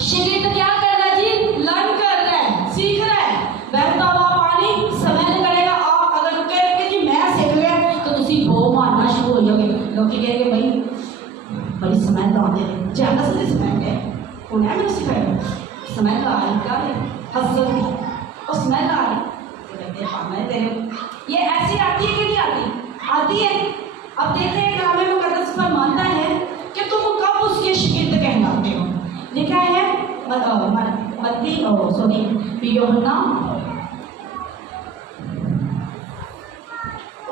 शागिर्द क्या कर रहा है जी? लर्न कर रहा है, सीख रहा है। बहता हुआ पानी समय करेगा। आप अगर कहेंगे जी मैं सीख गया तो तुम वो मारना शुरू हो जाओगे। लोग कहेंगे भाई बड़ी समय तो आते हैं उन्हें मैंने सिखाया स्मेल आ रही क्या है हसन की और स्मेल आ रही तो कहते हैं हाँ मैं तेरे ये ऐसी आती है कि नहीं आती है। अब देखते हैं कलाम मुकद्दस पर मानता है कि तुम कब उसके शागिर्द कहलाते हो। लिखा है यूहन्ना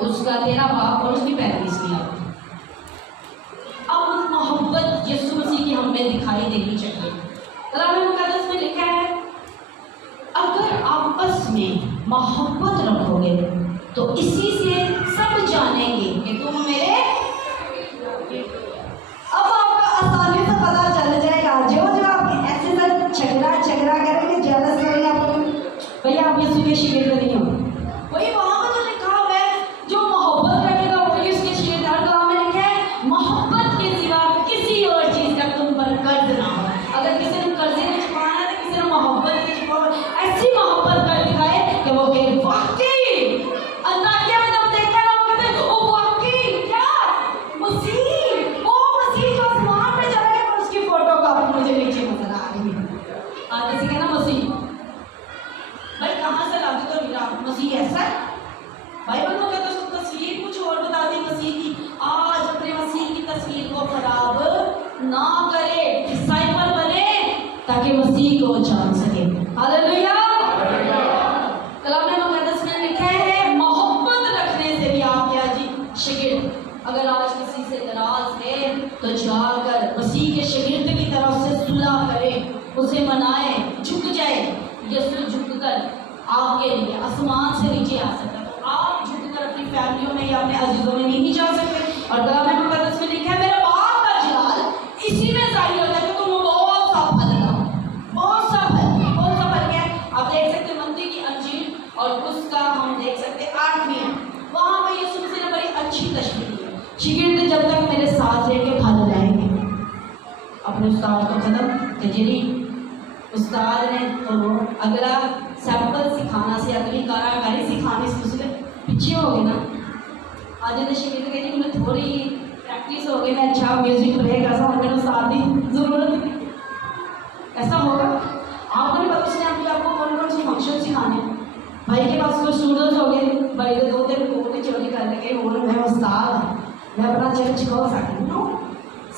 उसका 13 बाब और उसकी 35वीं आयत। अब मोहब्बत यीशु मसीह की हमें दिखाई देनी चाहिए। कलाम मुकद्दस में लिखा है अगर आपस में मोहब्बत रखोगे तो इसी से सब जानेंगे कि तुम मेरे। अब आपको आसानी से पता चल जाएगा जो आप ऐसे झगड़ा करेंगे जेलस करेंगे आपको भैया आप यीशु के शागिर्द नहीं हो। वही वहां पर तो लिखा हुआ है जो मोहब्बत रखेगा वही उसके शागिर्द। हर कलाम में लिखा है मोहब्बत के सिवा किसी और चीज का तुम पर कर्ज ना हो। अगर किसी ने कर्जे में छुपाना है तो किसी ने मोहब्बत में छुपाओ। ऐसी मोहब्बत कर दिखाए कि वो कहे वाकई अंताकिया में जब देखा ना वो कहते ओ वाकई क्या मसीह ओ मसीह जो आसमान पे चला गया पर उसकी फोटो कॉपी मुझे नीचे नजर आ रही है। आगे से कहना मसीह भाई कहाँ से लाते तो मिला मसीह ऐसा है। बाइबल में कहता है तस्वीर कुछ और बताती मसीह की। आज अपने मसीह की तस्वीर को खराब ना करे डिसाइपल बने ताकि मसीह को जान सके। हालेलुया। कलाम मुकद्दस में लिखा है मोहब्बत रखने से भी आप क्या जी शागिर्द। अगर आज किसी से नाराज है तो जाकर मसीह के शागिर्द की तरफ से सुलह करे उसे मनाए झुक जाए। यीशु झुककर आपके लिए आसमान से नीचे आ सकता है तो आप झुककर अपनी फैमिलियों में या अपने अजीजों में नहीं जा सकते। और कलाम मुकद्दस में लिखा है मेरे बाप का जलाल इसी में जाहिर होता है कि तुम बहुत सा फल लाओ। बहुत सा फल क्या है आप देख सकते हैं मत्ती की अंजील और उसका हम देख सकते हैं 8वीं है। वहाँ पर यीशु मसीह ने बड़ी अच्छी तशरीह दी है शागिर्द जब तक मेरे साथ रह के फल लाएंगे। अपने उस्ताद को खत्म तजरी उस्ताद ने तो अगला सैंपल सिखाना से अगली काराकारी सिखाने से उसके पीछे हो गए ना। आज तो शागिर्द कहते हैं मुझे थोड़ी प्रैक्टिस हो गई मैं अच्छा म्यूजिक प्ले कर सकता हूँ मेरे साथ ही जरूरत ऐसा होगा। आपको नहीं पता उसने आपको कौन कौन से फंक्शन सिखाने भाई के पास कोई स्टूडेंट्स हो गए भाई के 2-3 कोटे चोरी कर लगे और मैं उस्ताद मैं अपना चर्च खोल सकती हूँ।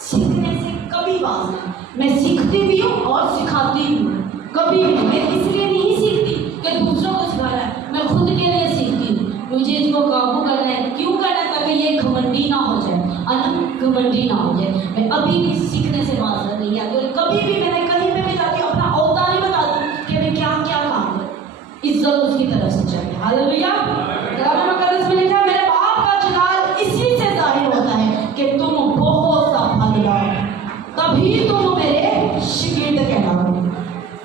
सीखने से कभी बाज नहीं। मैं सीखती भी हूँ और सिखाती भी हूँ। कभी भी मैं इसलिए नहीं सीखती कि दूसरों को सिखाना है मैं खुद के लिए सीखती हूँ। मुझे इसको काबू करना है क्यों करना है ताकि ये घमंडी ना हो जाए अनंत घमंडी ना हो जाए। मैं अभी भी सीखने से बाज नहीं आती और कभी भी मैंने कहीं पे भी जाती अपना औहदा नहीं बताती कि मैं क्या क्या काम करूँ। इज्जत उसकी तरफ से चाहिए। हालेलुया। कलाम मुकद्दस में लिखा है मेरे बाप का जलाल इसी से जाहिर होता है कि तुम बहुत सा फल लाओ तभी तुम मेरे शागिर्द कहलाओगे।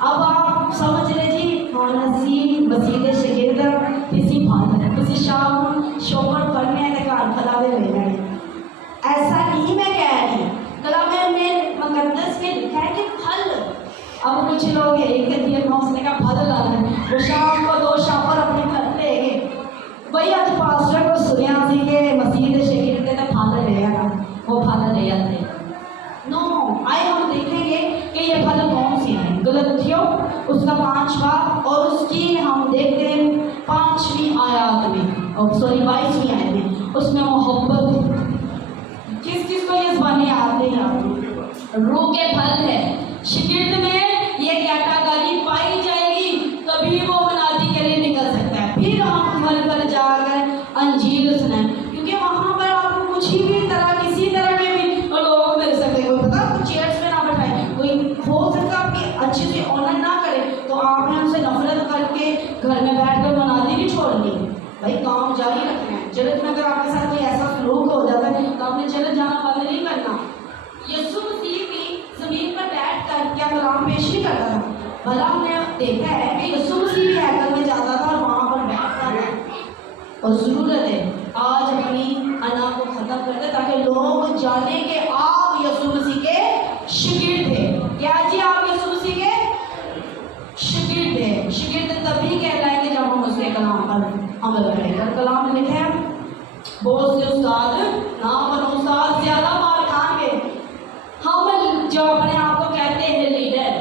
अब आप समझ रहे जी मसीह के शागिर्द किसी फल किसी शाम शोभन पढ़ने के घर फला दे रहे ऐसा नहीं मैं कह रही। कलाम में मुकद्दस में लिखा है कि फल। अब कुछ लोग है एक दिन हौसले का फल लाना है वो शाम को 2 शापर अपने घर ले गए वही आज पास्टर को सुनिया सी के मसीह के शागिर्द ने फल ले आना वो फल ले आते नो आए हम देखेंगे कि ये फल कौन से हैं। गलतियों उसका 5वां और उसकी हम देखते हैं 5वीं आयत में और 22वीं आयत में उसमें मोहब्बत किस किस को ये ज़बानी आते हैं रूह के फल है। शागिर्द में ये कैटेगरी पाई जाएगी तभी वो मनादी के लिए निकल सकता है। फिर हम घर पर जाकर अंजील सुनाएं क्योंकि वहाँ पर आपको कुछ ही भी तरह किसी तरह के भी लोग मिल सकते हैं। कोई पता कुछ चेयर्स में ना बैठाए कोई हो सकता आपकी अच्छे से ऑनर ना करे तो आपने उनसे नफरत करके घर में बैठ कर मनादी भी छोड़ ली। भाई काम जारी रखना है। जन्नत में अगर आपके साथ कोई ऐसा सलूक हो जाता है तो आपने जन्नत जाना बंद नहीं करना। यीशु मसीह भी जमीन पर बैठ कर क्या कलाम पेश नहीं करता था। भला हमने देखा है कि यीशु मसीह भी हैकल में जाता था और वहाँ पर बैठता था। और ज़रूरत है आज अपनी अना को ख़त्म कर दे ताकि लोग जाने कि आप यीशु मसीह के शागिर्द थे। क्या जी आप यीशु मसीह के शागिर्द थे। शागिर्द तभी कहलाएंगे जब हम उसके कलाम पर अमल करेंगे। कलाम में लिखा है बहुत से उस्ताद ना पर उस्ताद ज़्यादा मार खाएंगे। हम जो अपने आप को कहते हैं लीडर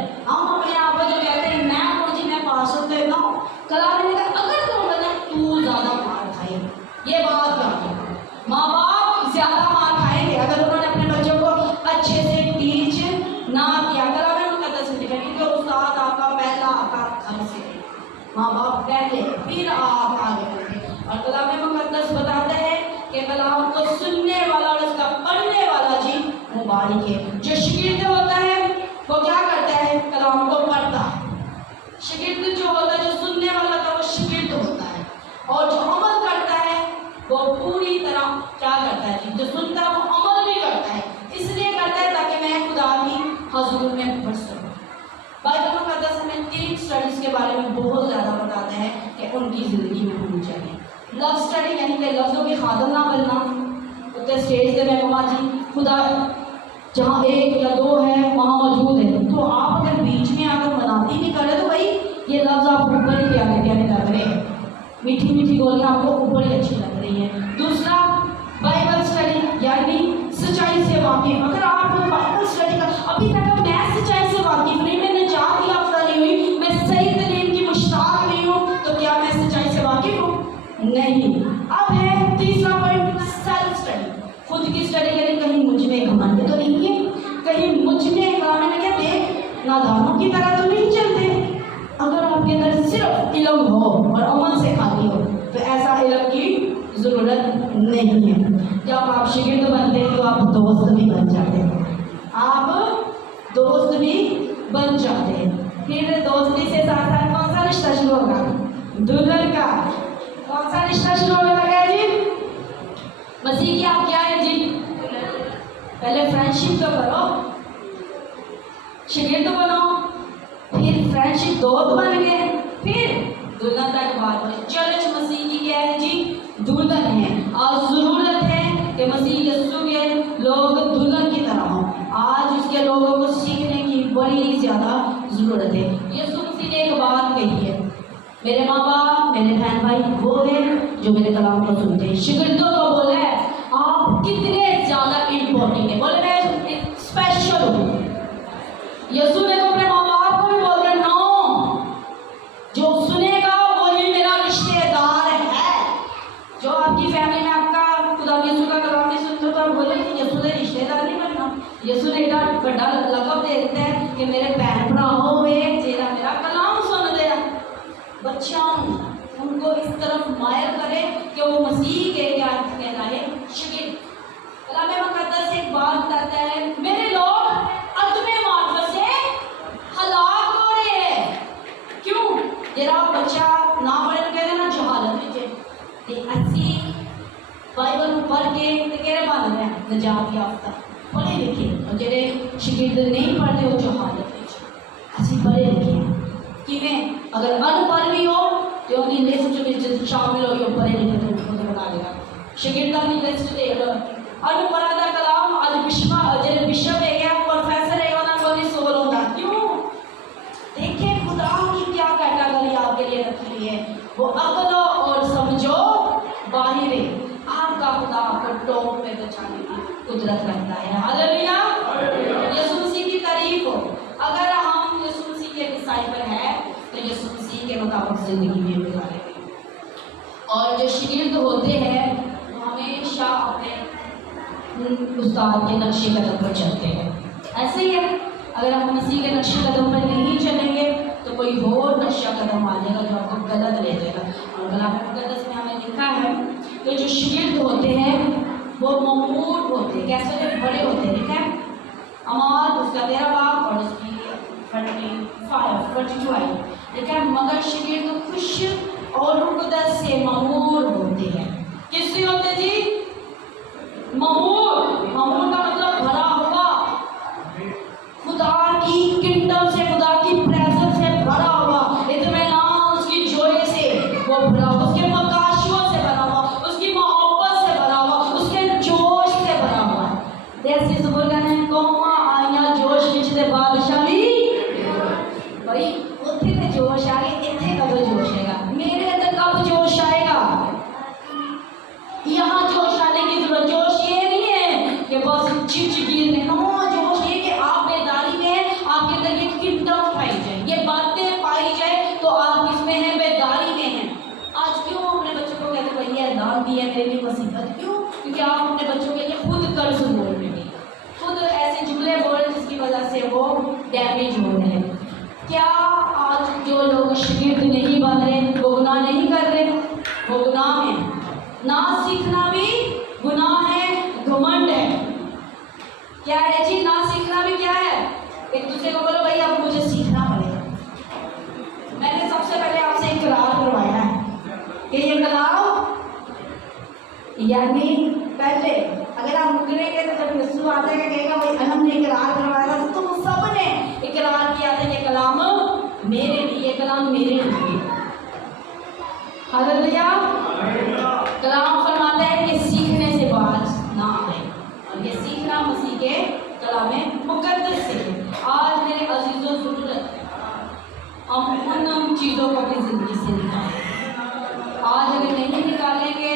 ماں باپ پہلے پھر آپ آگے بڑھیں. اور کلام مقدس بتاتا ہے کہ کلام کو سننے والا اور اس کا پڑھنے والا جی مبارک ہے. جو شاگرد ہوتا ہے وہ کیا کرتا ہے؟ کلام کو پڑھتا ہے. شاگرد جو ہوتا ہے، جو سننے والا تھا، وہ شاگرد ہوتا ہے. اور جو عمل کرتا ہے وہ پوری طرح کیا کرتا ہے جی؟ جو سنتا ہے وہ عمل بھی کرتا ہے. اس لیے کرتا ہے تاکہ میں خدا کی حضور میں بڑھ سکوں. بائبل مقدس ہمیں 3 اسٹڈیز کے بارے میں بہت زیادہ بتاتا ہے کہ ان کی زندگی میں ہونی چاہیے. لو اسٹڈی یعنی کہ لفظوں کی خادم نہ بننا. اتنے اسٹیج پہ میں کہا جی خدا جہاں 1 یا 2 ہے وہاں موجود ہے، تو آپ اگر بیچ میں آ کر مناتی بھی کریں تو بھائی یہ لفظ آپ اوپر ہی پیارے لگ رہے ہیں. میٹھی میٹھی گولیاں آپ کو اوپر ہی اچھی لگ رہی ہیں. دوسرا بائبل اسٹڈی یعنی سچائی سے واقف. اگر آپ بائبل اسٹڈی کا ابھی تک میں سچائی سے واقف نہیں، میں نجات یافتہ نہیں ہوئی، میں صحیح تعلیم کی مشتاق نہیں ہوں، تو کیا میں سچائی سے واقف ہوں؟ نہیں. اب ہے تیسرا پوائنٹ، سیلف اسٹڈی. خود کی اسٹڈی یعنی کہیں مجھ میں گھمنڈ تو نہیں ہے، کہیں مجھ میں میں کیا دیکھ نادانوں کی طرح تو نہیں چلتے. اگر آپ کے اندر صرف علم ہو اور عمل سے خالی ہو تو ایسا علم کی ضرورت نہیں ہے. جب آپ شاگرد بنتے ہیں تو آپ دوست بھی بن جاتے ہیں. آپ دوست بھی بن جاتے ہیں. پھر دوستی سے ساتھ ساتھ کون سا رشتہ شروع ہوگا؟ دلہن کا. کون سا رشتہ شروع ہونے لگا ہے جی؟ مسیح کی آپ کیا ہے جی؟ پہلے فرینڈشپ تو کرو، شاگرد بنو، پھر فرینڈشپ دوست بن گئے، پھر دلہن تک بات ہوئی. چرچ مسیح کی کیا ہے جی؟ دلہن ہے. آج ضرورت ہے کہ مسیح یسوع کے لوگ دلہن کی طرح ہوں. آج اس کے لوگوں کو سیکھنے کی بڑی زیادہ ضرورت ہے. یسوع مسیح نے ایک بات کہی ہے، میرے ماں باپ میرے بہن بھائی وہ ہیں جو میرے کلام کو سنتے ہیں. شاگردوں کو بولا ہے آپ کتنے زیادہ امپورٹنٹ ہیں، بولے میں اسپیشل ہوں. یسوع نے تو اپنے ماں باپ کو بھی بول دیا نو، جو سنے گا وہی میرا رشتے دار ہے. جو آپ کی فیملی میں آپ کا خدا یسوع کا کلام نہیں سنتے تو آپ بولے کہ یسوع نے رشتے دار نہیں بننا. یسوع نے ایک بڑا لقب دے دیتا ہے کہ میرے بہن بھرا ہوئے جیرا میرا کلام سن دیا. بچوں ان کو اس طرف مائل کرے کہ وہ مسیح کے کیا کہلائے شاگرد. کلام مقدس سے ایک بات بتاتا ہے میرے لوگ عدم معرفت سے ہلاک ہو رہے ہیں. کیوں؟ جرا بچہ نہ پڑھے تو کہتے نا جہالت میں اسی بائبل پڑھ کے کہہ بن رہے ہیں نجات یافتہ پڑھے لکھے. اور جڑے شاگرد نہیں پڑھتے وہ جہالت میں اسی پڑھے لکھے ہیں. کیویں؟ اگر ان پڑھ بھی ہو تو انہیں لسٹ میں شامل ہو یہ پڑھے لکھے تو خود بنا دے گا. شاگرد اپنی لسٹ دے گا. ان پڑھا دا کلام آج بشپ ہے گیا پروفیسر ہے انہوں کو نہیں سول ہوتا. کیوں؟ دیکھیں خدا کی کیا کیٹاگری آپ کے لیے رکھی ہوئی ہے. وہ عقل اور سمجھو باہر ہے. آپ کا خدا آپ کو ٹاپ پہ بچانے کی قدرت رکھتا ہے. ہاللیلویہ. یسوع مسیح کی تعریف ہو. اگر ہم یسوع مسیح کے ڈسائپل ہیں تو یسوع مسیح کے مطابق زندگی میں گزاریں گے. اور جو شاگرد ہوتے ہیں وہ ہمیشہ اپنے استاد کے نقشے قدم پر چلتے ہیں. ایسے ہی ہے اگر ہم مسیح کے نقشے قدم پر نہیں چلیں گے تو کوئی اور نقشہ قدم آ جائے گا جو آپ کو غلط لے جائے گا. اور کلام مقدس میں ہمیں لکھا ہے کہ جو شاگرد ہوتے ہیں وہ ممور ہوتے ہیں. کیسے ہوتے؟ بڑے ہوتے ہیں. لکھا ہے اماد اس کا 13 باب اور اس کی 42 آئی. لکھا ہے مگر شاگرد خوش اور رقدت سے ممور ہوتے ہیں. کس سے ہوتے جی؟ ممور. ممور کا مطلب بھرا ہوا، خدا کی کنڈم سے خدا کی پریزنس سے بھرا ہوا، اطمینان اس کی جوئی سے وہ بھرا ہوا، اس کے مکاشیوں سے بھرا ہوا، اس کی محبت سے بھرا ہوا، اس کے جوش سے بھرا ہوا. جیسے زبور کہنے قوماں آئیاں جوش وچ تے بادشاہ بھی بھائی اتنے تے جوش آ گئے. اتنے کب جوش آئے گا؟ میرے اندر کب جوش آئے گا؟ یہاں جوش آنے کی ضرورت. جوش یہ نہیں ہے کہ بس چپچپیر میں ہاں، جوش یہ کہ آپ بیداری میں ہیں، آپ کے اندر یہ کنڈم پائی جائے، یہ باتیں پائی جائے تو آپ اس میں ہیں، بیداری میں ہیں. آج کیوں اپنے بچوں کو کہتے ہیں بھائی اعلان دی ہے میرے لیے مصیبت؟ کیوں؟ کیونکہ آپ اپنے بچوں کے لیے خود قرض بول رہے ہیں، خود ایسے جملے بول رہے ہیں جس کی وجہ سے وہ ڈیمیج ہو رہے ہیں. کیا آج جو لوگ شگرد نہیں بن رہے وہ گناہ نہیں کر رہے؟ وہ گناہ ہے. نہ سیکھنا بھی گناہ ہے، گھمنڈ ہے. کیا ہے جی؟ نہ سیکھنا بھی کیا ہے؟ ایک دوسرے کو بولو بھائی اب مجھے سیکھنا پڑے گا. میں نے سب سے پہلے آپ سے اقرار کروایا ہے کہ یہ کلام یعنی پہلے اگر آپ مکریں گے تو جب یسوع آتا ہے کہے گا بھائی ہم نے اقرار کروایا تھا، تو تم سب نے اقرار کیا تھا یہ کلام میرے لیے، یہ کلام میرے لیے. ہاللیلویا. کلام فرماتا ہے کہ سیکھنے سے باز نہ آئے، اور یہ سیکھنا مسیح کے کلام مقدس سے ہے. آج میرے عزیزوں ضرورت ہے ہم ان چیزوں کو اپنی زندگی سے نکالیں. آج اگر نہیں نکالیں گے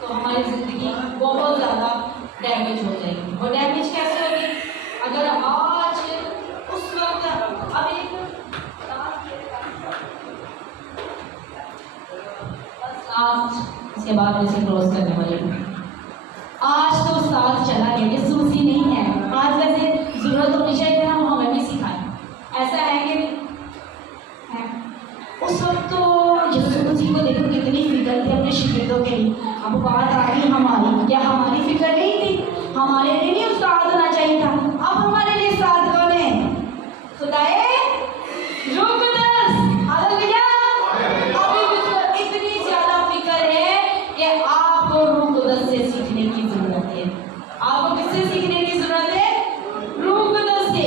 تو ہماری زندگی بہت زیادہ ڈیمیج ہو جائے گی. اور ڈیمیج کیسے ہوگی؟ اگر آج اس وقت اب ایک آج اس کے بعد اسے کلوز کرنے والے ہوں. آج تو استاد چلا گیا، یسوع مسیح نہیں ہے. آج ویسے ضرورت ہونی چاہیے کہ ہم ہمیں بھی سکھائیں. ایسا ہے کہ نہیں ہے؟ اس وقت تو یسوع مسیح کو دیکھو کتنی فکر تھی اپنے شاگردوں کے لیے. اب بات آ رہی ہماری، کیا ہماری فکر نہیں تھی؟ ہمارے لیے نہیں استاد ہونا چاہیے تھا؟ اب ہمارے لیے استاد کون ہے؟ خدائے روح القدس. ہاللیلویا. ابھی اس کو اتنی زیادہ فکر ہے کہ آپ کو روح القدس سے سیکھنے کی ضرورت ہے. آپ کو کس سے سیکھنے کی ضرورت ہے؟ روح القدس سے.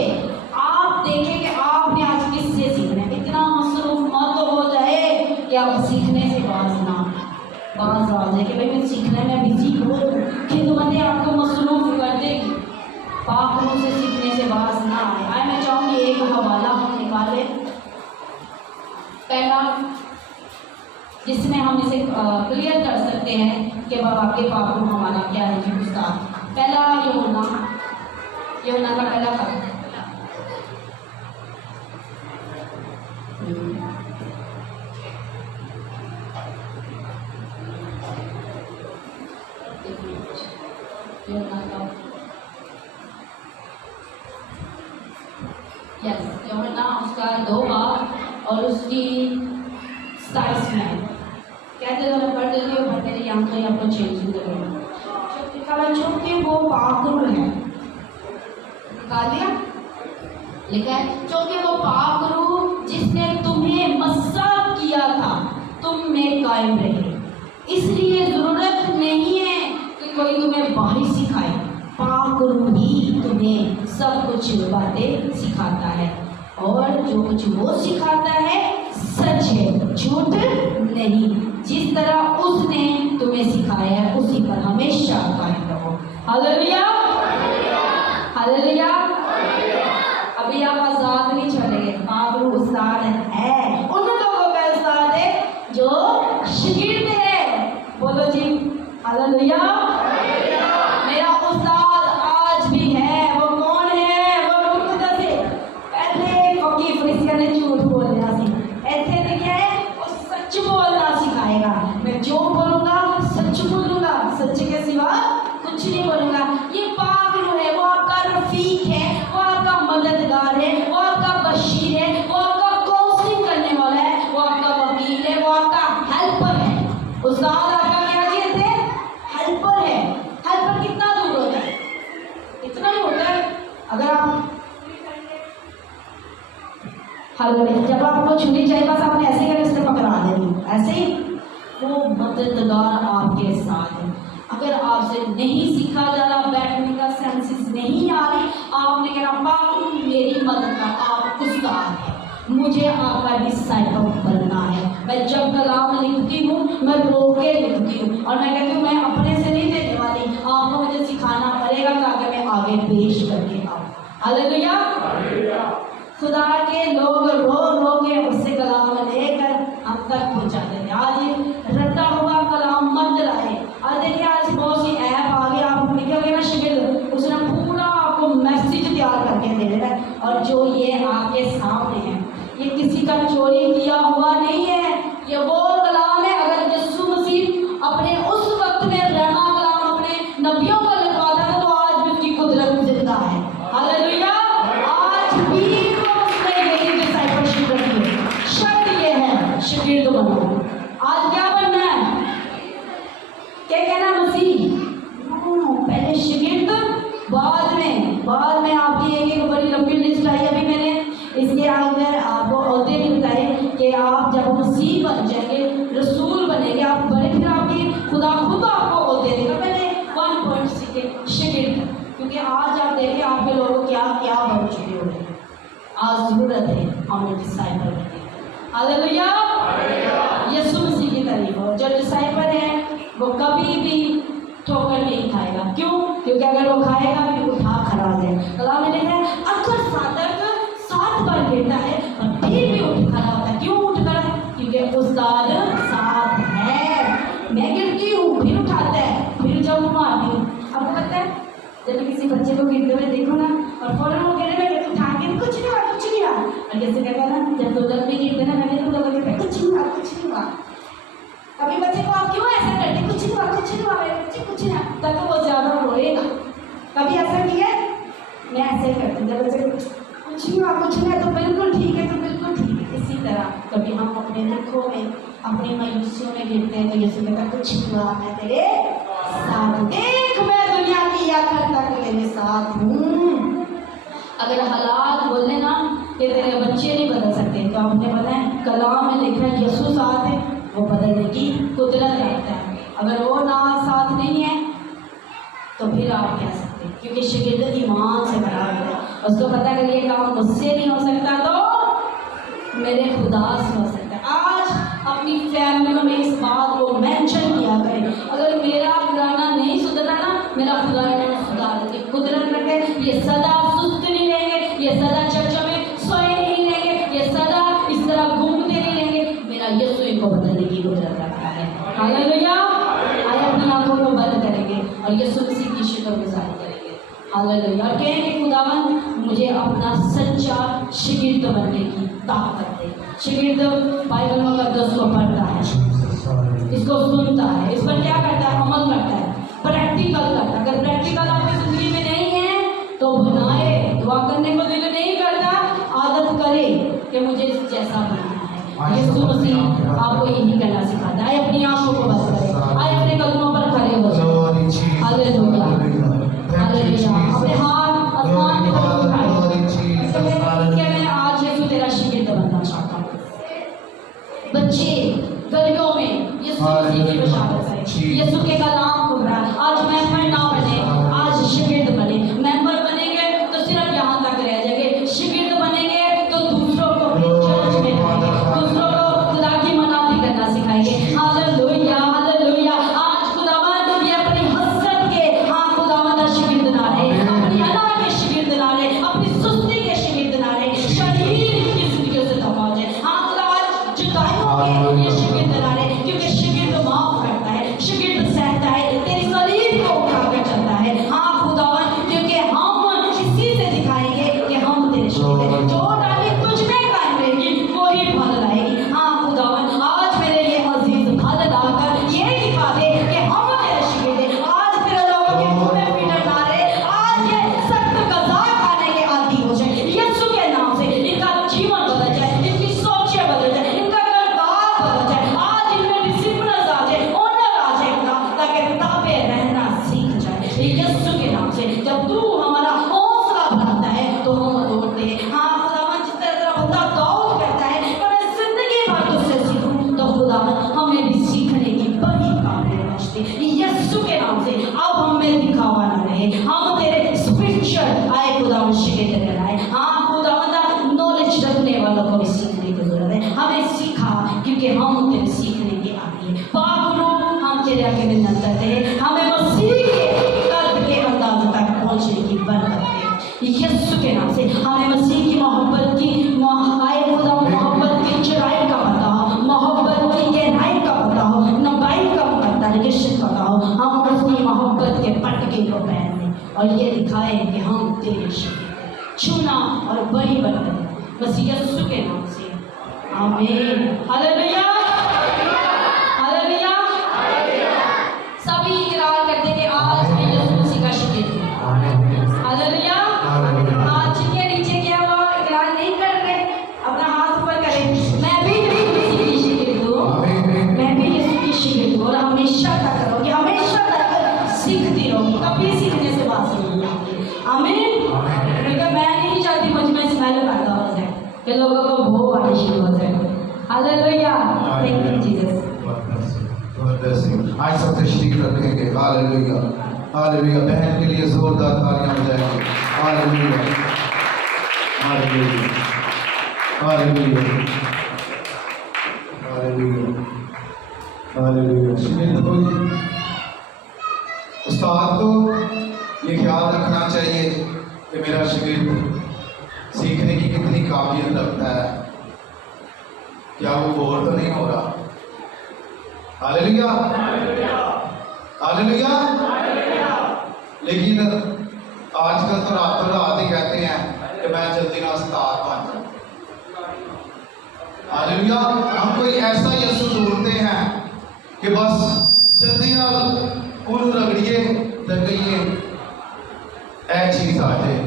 آپ دیکھیں کہ آپ نے آج کس سے سیکھنا ہے. اتنا مصروف مت ہو جائے کہ آپ سیکھنے سے باز نہ باز آ جائے کہ بھائی میں سیکھنے میں بزی ہوں. خدمتیں آپ کو مصروف کر دے گی. پاک روح سے سیکھنے سے باز نہ آئے. میں چاہوں گی ایک حوالہ ہم نکالیں پہلا، جس میں ہم اسے کلیئر کر سکتے ہیں کہ بابا کے پاک روح ہمارا کیا ہے جی استاد. پہلا یوحنا کا پہلا خط یوحنا اس کا 2 باب اور اس کی 27 میں کہتے ہیں، میں پڑھ دیتی ہوں، پڑھتے رہیے، ہم تو آپ کو چینج کریں گے. چونکہ وہ پاک روح ہے. نکال دیا؟ لکھا ہے چونکہ وہ پاک روح جس نے تمہیں مسح کیا تھا تم میں قائم رہے. اس لیے ضرورت نہیں ہے کہ کوئی تمہیں باہر سکھائے. پاک روح ہی تمہیں سب کچھ باتیں سکھاتا ہے، اور جو کچھ وہ سکھاتا ہے سچ ہے، جھوٹ نہیں. جس طرح اس نے تمہیں سکھایا ہے اسی پر ہمیشہ قائم رہو. ہاللیلویا. ہاللیلویا. ابھی آپ آزاد نہیں چھوڑیں گے. پاک روح استاد ہے ان لوگوں کا استاد ہے جو شاگرد ہے. بولو جی ہاللیلویا. میرا استاد آج بھی ہے. وہ کون ہے؟ وہ روح القدس ہے. پہلے فقیر فریسیہ نے جھوٹ بولنا سی، ایتھے نے کیا ہے؟ وہ سچ بولنا سکھائے گا. میں جو بولوں گا سچ بولوں گا، سچ کے سوا کچھ نہیں بولوں گا. یہ پاک روح ہے، وہ آپ کا رفیق ہے، وہ آپ کا مددگار ہے، وہ آپ کا بشیر ہے، وہ آپ کا کاؤنسلنگ کرنے والا ہے، وہ آپ کا وکیل ہے، وہ آپ کا ہیلپر ہے. استاد آپ کا کیا چیز ہے؟ ہیلپر ہے. ہیلپر کتنا دور ہوتا ہے؟ اتنا ہی ہوتا ہے. اگر آپ جب آپ کو چھری چاہیے بس آپ نے ایسے کرے اس نے پکڑا دینی، ایسے ہی وہ مددگار آپ کے ساتھ ہے. اگر آپ سے نہیں سیکھا جا رہا، بیٹھنے کا سینسز نہیں آ رہی، آپ نے کہنا پاک میری مدد کا، آپ استاد ہے، مجھے آپ کا ڈسائپل بننا ہے. میں جب کلام لکھتی ہوں میں رو کے لکھتی ہوں، اور میں کہتی ہوں میں اپنے سے نہیں دینے والی، آپ کو مجھے سکھانا پڑے گا تاکہ میں آگے پیش کر کے آؤں. ہاللیلویا. خدا کے لوگ رو رو کے اس سے کلام لے کر ہم تک پہنچاتے تھے. آج رٹا ہوا کلام مت لائے. آج دیکھیے آج بہت سی ایپ آ گئی، آپ لکھو گے نا شاگرد، اس نے پورا آپ کو میسیج تیار کر کے دے دیتا ہے. اور جو یہ آپ کے سامنے ہے یہ کسی کا چوری کیا ہوا نہیں ہے، یہ وہ کلام ہے. اگر یسوع مسیح اپنے اس وقت میں رحمہ کلام اپنے نبیوں کو لکھواتا تھا تو آج بھی اس کی قدرت زندہ ہے. ہاللیلویا. آج بھی اس نے یہی ڈسائپلشپ बनो। आज क्या बनना है? क्या कहना मसीह? पहले शागिर्द, बाद में आपकी एक बड़ी लंबी लिस्ट आई। अभी मैंने इसके अंदर आपको अहदे भी बताए कि आप जब मसीह बन जाएंगे, रसूल बनेंगे, आप बड़े, फिर आपकी खुदा खुद आपको अहदे देगा। पहले 1 पॉइंट सीखे शागिर्द, क्योंकि आज आप देखें आपके लोग क्या क्या बन चुके हो। आज जरूरत है हमें डिसाइपल बनने की। हालेलुया, यीशु मसीह की तारीफ हो। जो डिसाइपल है वो कभी भी ठोकर नहीं खाएगा। क्यों? क्योंकि अगर वो खाएगा भी उठा खड़ा है। कलाम में लिखा है अगर साधक 7 बार गिरता है और फिर भी उठ खड़ा होता है। क्यों उठ खड़ा? क्योंकि उस्ताद साथ है। मैं गिरती हूँ फिर उठाता है, फिर जब मारती हूँ। आपको पता है जब किसी बच्चे को गिरते हुए देखो ना और फौरन वो गिरे में उठा के कुछ नहीं हुआ, और जैसे कहता है ना जब दो भी गिरते ना मैंने तो लोगों के कुछ नहीं हुआ। कभी बच्चे को आप क्यों ऐसा करते? कुछ नहीं हुआ मेरे बच्चे, कुछ नहीं, तब तो वो ज़्यादा रोएगा। कभी ऐसा किया? मैं ऐसे करती हूँ जब बच्चे कुछ नहीं हुआ तो बिल्कुल ठीक है, तो बिल्कुल ठीक है। इसी तरह कभी हम अपने दुखों में, अपनी मायूसियों में गिरते हैं तो यीशु कहता कुछ नहीं हुआ, मैं तेरे साथ, देख मैं दुनिया की आखिर तक तेरे साथ हूँ। अगर हालात बोले ना कि तेरे बच्चे नहीं बदल सकते, तो आपने बताया कलाम में लिखा है यीशु साथ है, वो बदलने की कुदरत रखता है। अगर वो ना साथ नहीं है तो फिर आप कह सकते हैं, क्योंकि शागिर्द ईमान से भरा हुआ है। उसको पता अगर ये काम मुझसे नहीं हो सकता तो मेरे खुदा से हो सकता है। आज अपनी फैमिलियों में इस बात को मेंशन किया करें, अगर मेरा घराना नहीं सुधरा ना, मेरा खुदा सुधार की कुदरत रखे। ये सदा सुस्त नहीं रहेंगे, ये सदा चर्चा में सोए नहीं रहेंगे, ये सदा इस तरह घूमते नहीं रहेंगे। मेरा यीशु इनको बदलने की कुदरत रखता है। हालेलुया। आइए अपनी आंखों को बंद करेंगे और यीशु मसीह की शुक्रगुजारी करेंगे। हालेलुया। और कहेंगे खुदावन मुझे अपना सच्चा शागिर्द बनने की ताकत दे। शागिर्द बाइबल मुकद्दस को पढ़ता है, इसको सुनता है, इस पर क्या करता है? अमल करता है, प्रैक्टिकल करता है। अगर प्रैक्टिकल आपकी जिंदगी में नहीं है तो बनाए, दुआ करने को दिल नहीं करता, आदत करे कि मुझे जैसा बनना है। यीशु मसीह आपको यही करना सिखाता है। अपनी आंखों को बंद करें, आए अपने कदमों पर खड़े हो जाए। Hallelujah, hallelujah. अपने हाथ आसमान की तरफ उठाएं कि मैं आज यीशु तेरा शागिर्द बनना चाहता हूँ। बच्चे गलियों में यीशु मसीह की बशारत करें, यीशु के कलाम को पढ़ा। आज मेंबर ना बने, आज शागिर्द बने। मेंबर बनेंगे तो सिर्फ यहाँ तक रह जाएंगे, शागिर्द बनेंगे तो दूसरों को अपनी चर्च में, दूसरों को खुदा की मनाती करना सिखाएंगे। Hallelujah, hallelujah. आज खुदावंद ये अपनी हसरत के, हाँ खुदावंद शागिर्द ना रहे, अपनी अना के शागिर्द ना रहे, अपनी सुस्ती के शागिर्द ना रहे, शरीर की जिंदगी से दबा जाए। हाँ खुदावंद जुदाइयों के ये शागिर्द ना रहे, क्योंकि शागिर्द माफ करता है, शागिर्द सहता है, तेरी सलीब को उठाकर चलता है। हाँ खुदावन, क्योंकि हम इसी से दिखाएंगे कि हम तेरे शागिर्द हैं। जो डाली तुझ में कायम रहेगी वही फल लाएगी। हाँ खुदावन, आज मेरे ये अजीज फल लाकर ये दिखा दे कि हम तेरे शागिर्द हैं। आज तेरे लोगों के मुंह में पीनट ना रहे, आज ये सख्त कज़ा खाने के आदी हो जाए यीशु के नाम से। इनका जीवन बदल जाए, इनकी सोचें बदल जाए, इनका किरदार बदल जाए। आज इनमें डिसिप्लिन आ जाए, ऑनर आ जाए खुदा, ताकि ताबे रहना सीख जाए यीशु के नाम से। जब तू हमारा हौसला बढ़ाता है तो हम दौड़ते हैं। हाँ खुदावन, जिस तरह बंदा दौड़ करता है, मैं जिंदगी भर तुझसे सीखूं, तो खुदावन हमें भी सीखने की बड़ी काबिलियत बचती यीशु के नाम से। अब हम में दिखावा ना रहे, हम तेरे स्पिरिचुअल आए खुदावन शागिर्द कहलाए। हाँ खुदावन, नॉलेज रखने वालों को भी सीखने की जरूरत है। हमें सीखा क्योंकि हम तेरे सीखने के आगे हैं। पाक रूह, हम तेरे आगे विनती करते हैं, हमें मसीह के कद के अंदाज तक पहुंचने की बरकत दे यीशु के नाम से। हमें मसीह की मोहब्बत की आए खुदा, मोहब्बत की चौड़ाई का पता हो, मोहब्बत की गहराई का पता हो, लंबाई का पता, निश्चित पता हो। हम उसकी मोहब्बत के पटके को पहन लें और ये दिखाए कि हम तेरे शागिर्द हैं। छूना और बड़ी बरकत मसीह यीशु के नाम से, आमीन। Hallelujah, hallelujah. सभी इकरार करते कि आज मैं यीशु मसीह का शागिर्द हूँ। हालेलुया। आज जिनके नीचे क्या हुआ इकरार नहीं कर रहे, अपना हाथ ऊपर करें, मैं भी यीशु मसीह की शागिर्द हूँ। स्मेल पैदा हो जाए कि लोगों को भूख आनी शुरू हो जाए। Hallelujah, thank you Jesus. आज सब तशरीफ रखेंगे। Hallelujah, hallelujah. बहन के लिए जोरदार तालियां बजाएंगे। Hallelujah, hallelujah, hallelujah, hallelujah, hallelujah. Sunil को उस्ताद को ये ख्याल रखना चाहिए कि मेरा शिगिर्द सीखने की कितनी काबिलियत रखता है, क्या वो बोर तो नहीं हो रहा। Hallelujah, hallelujah. लेकिन आजकल तो रातों रात ही कहते हैं कि मैं जल्दी ना उस्ताद बन जाऊं। हालेलुया। हम कोई ऐसा यसु ढूंढते हैं कि बस जल्दी ना उन्होंने रगड़िए तो कहिए ऐ चीज आ जाए।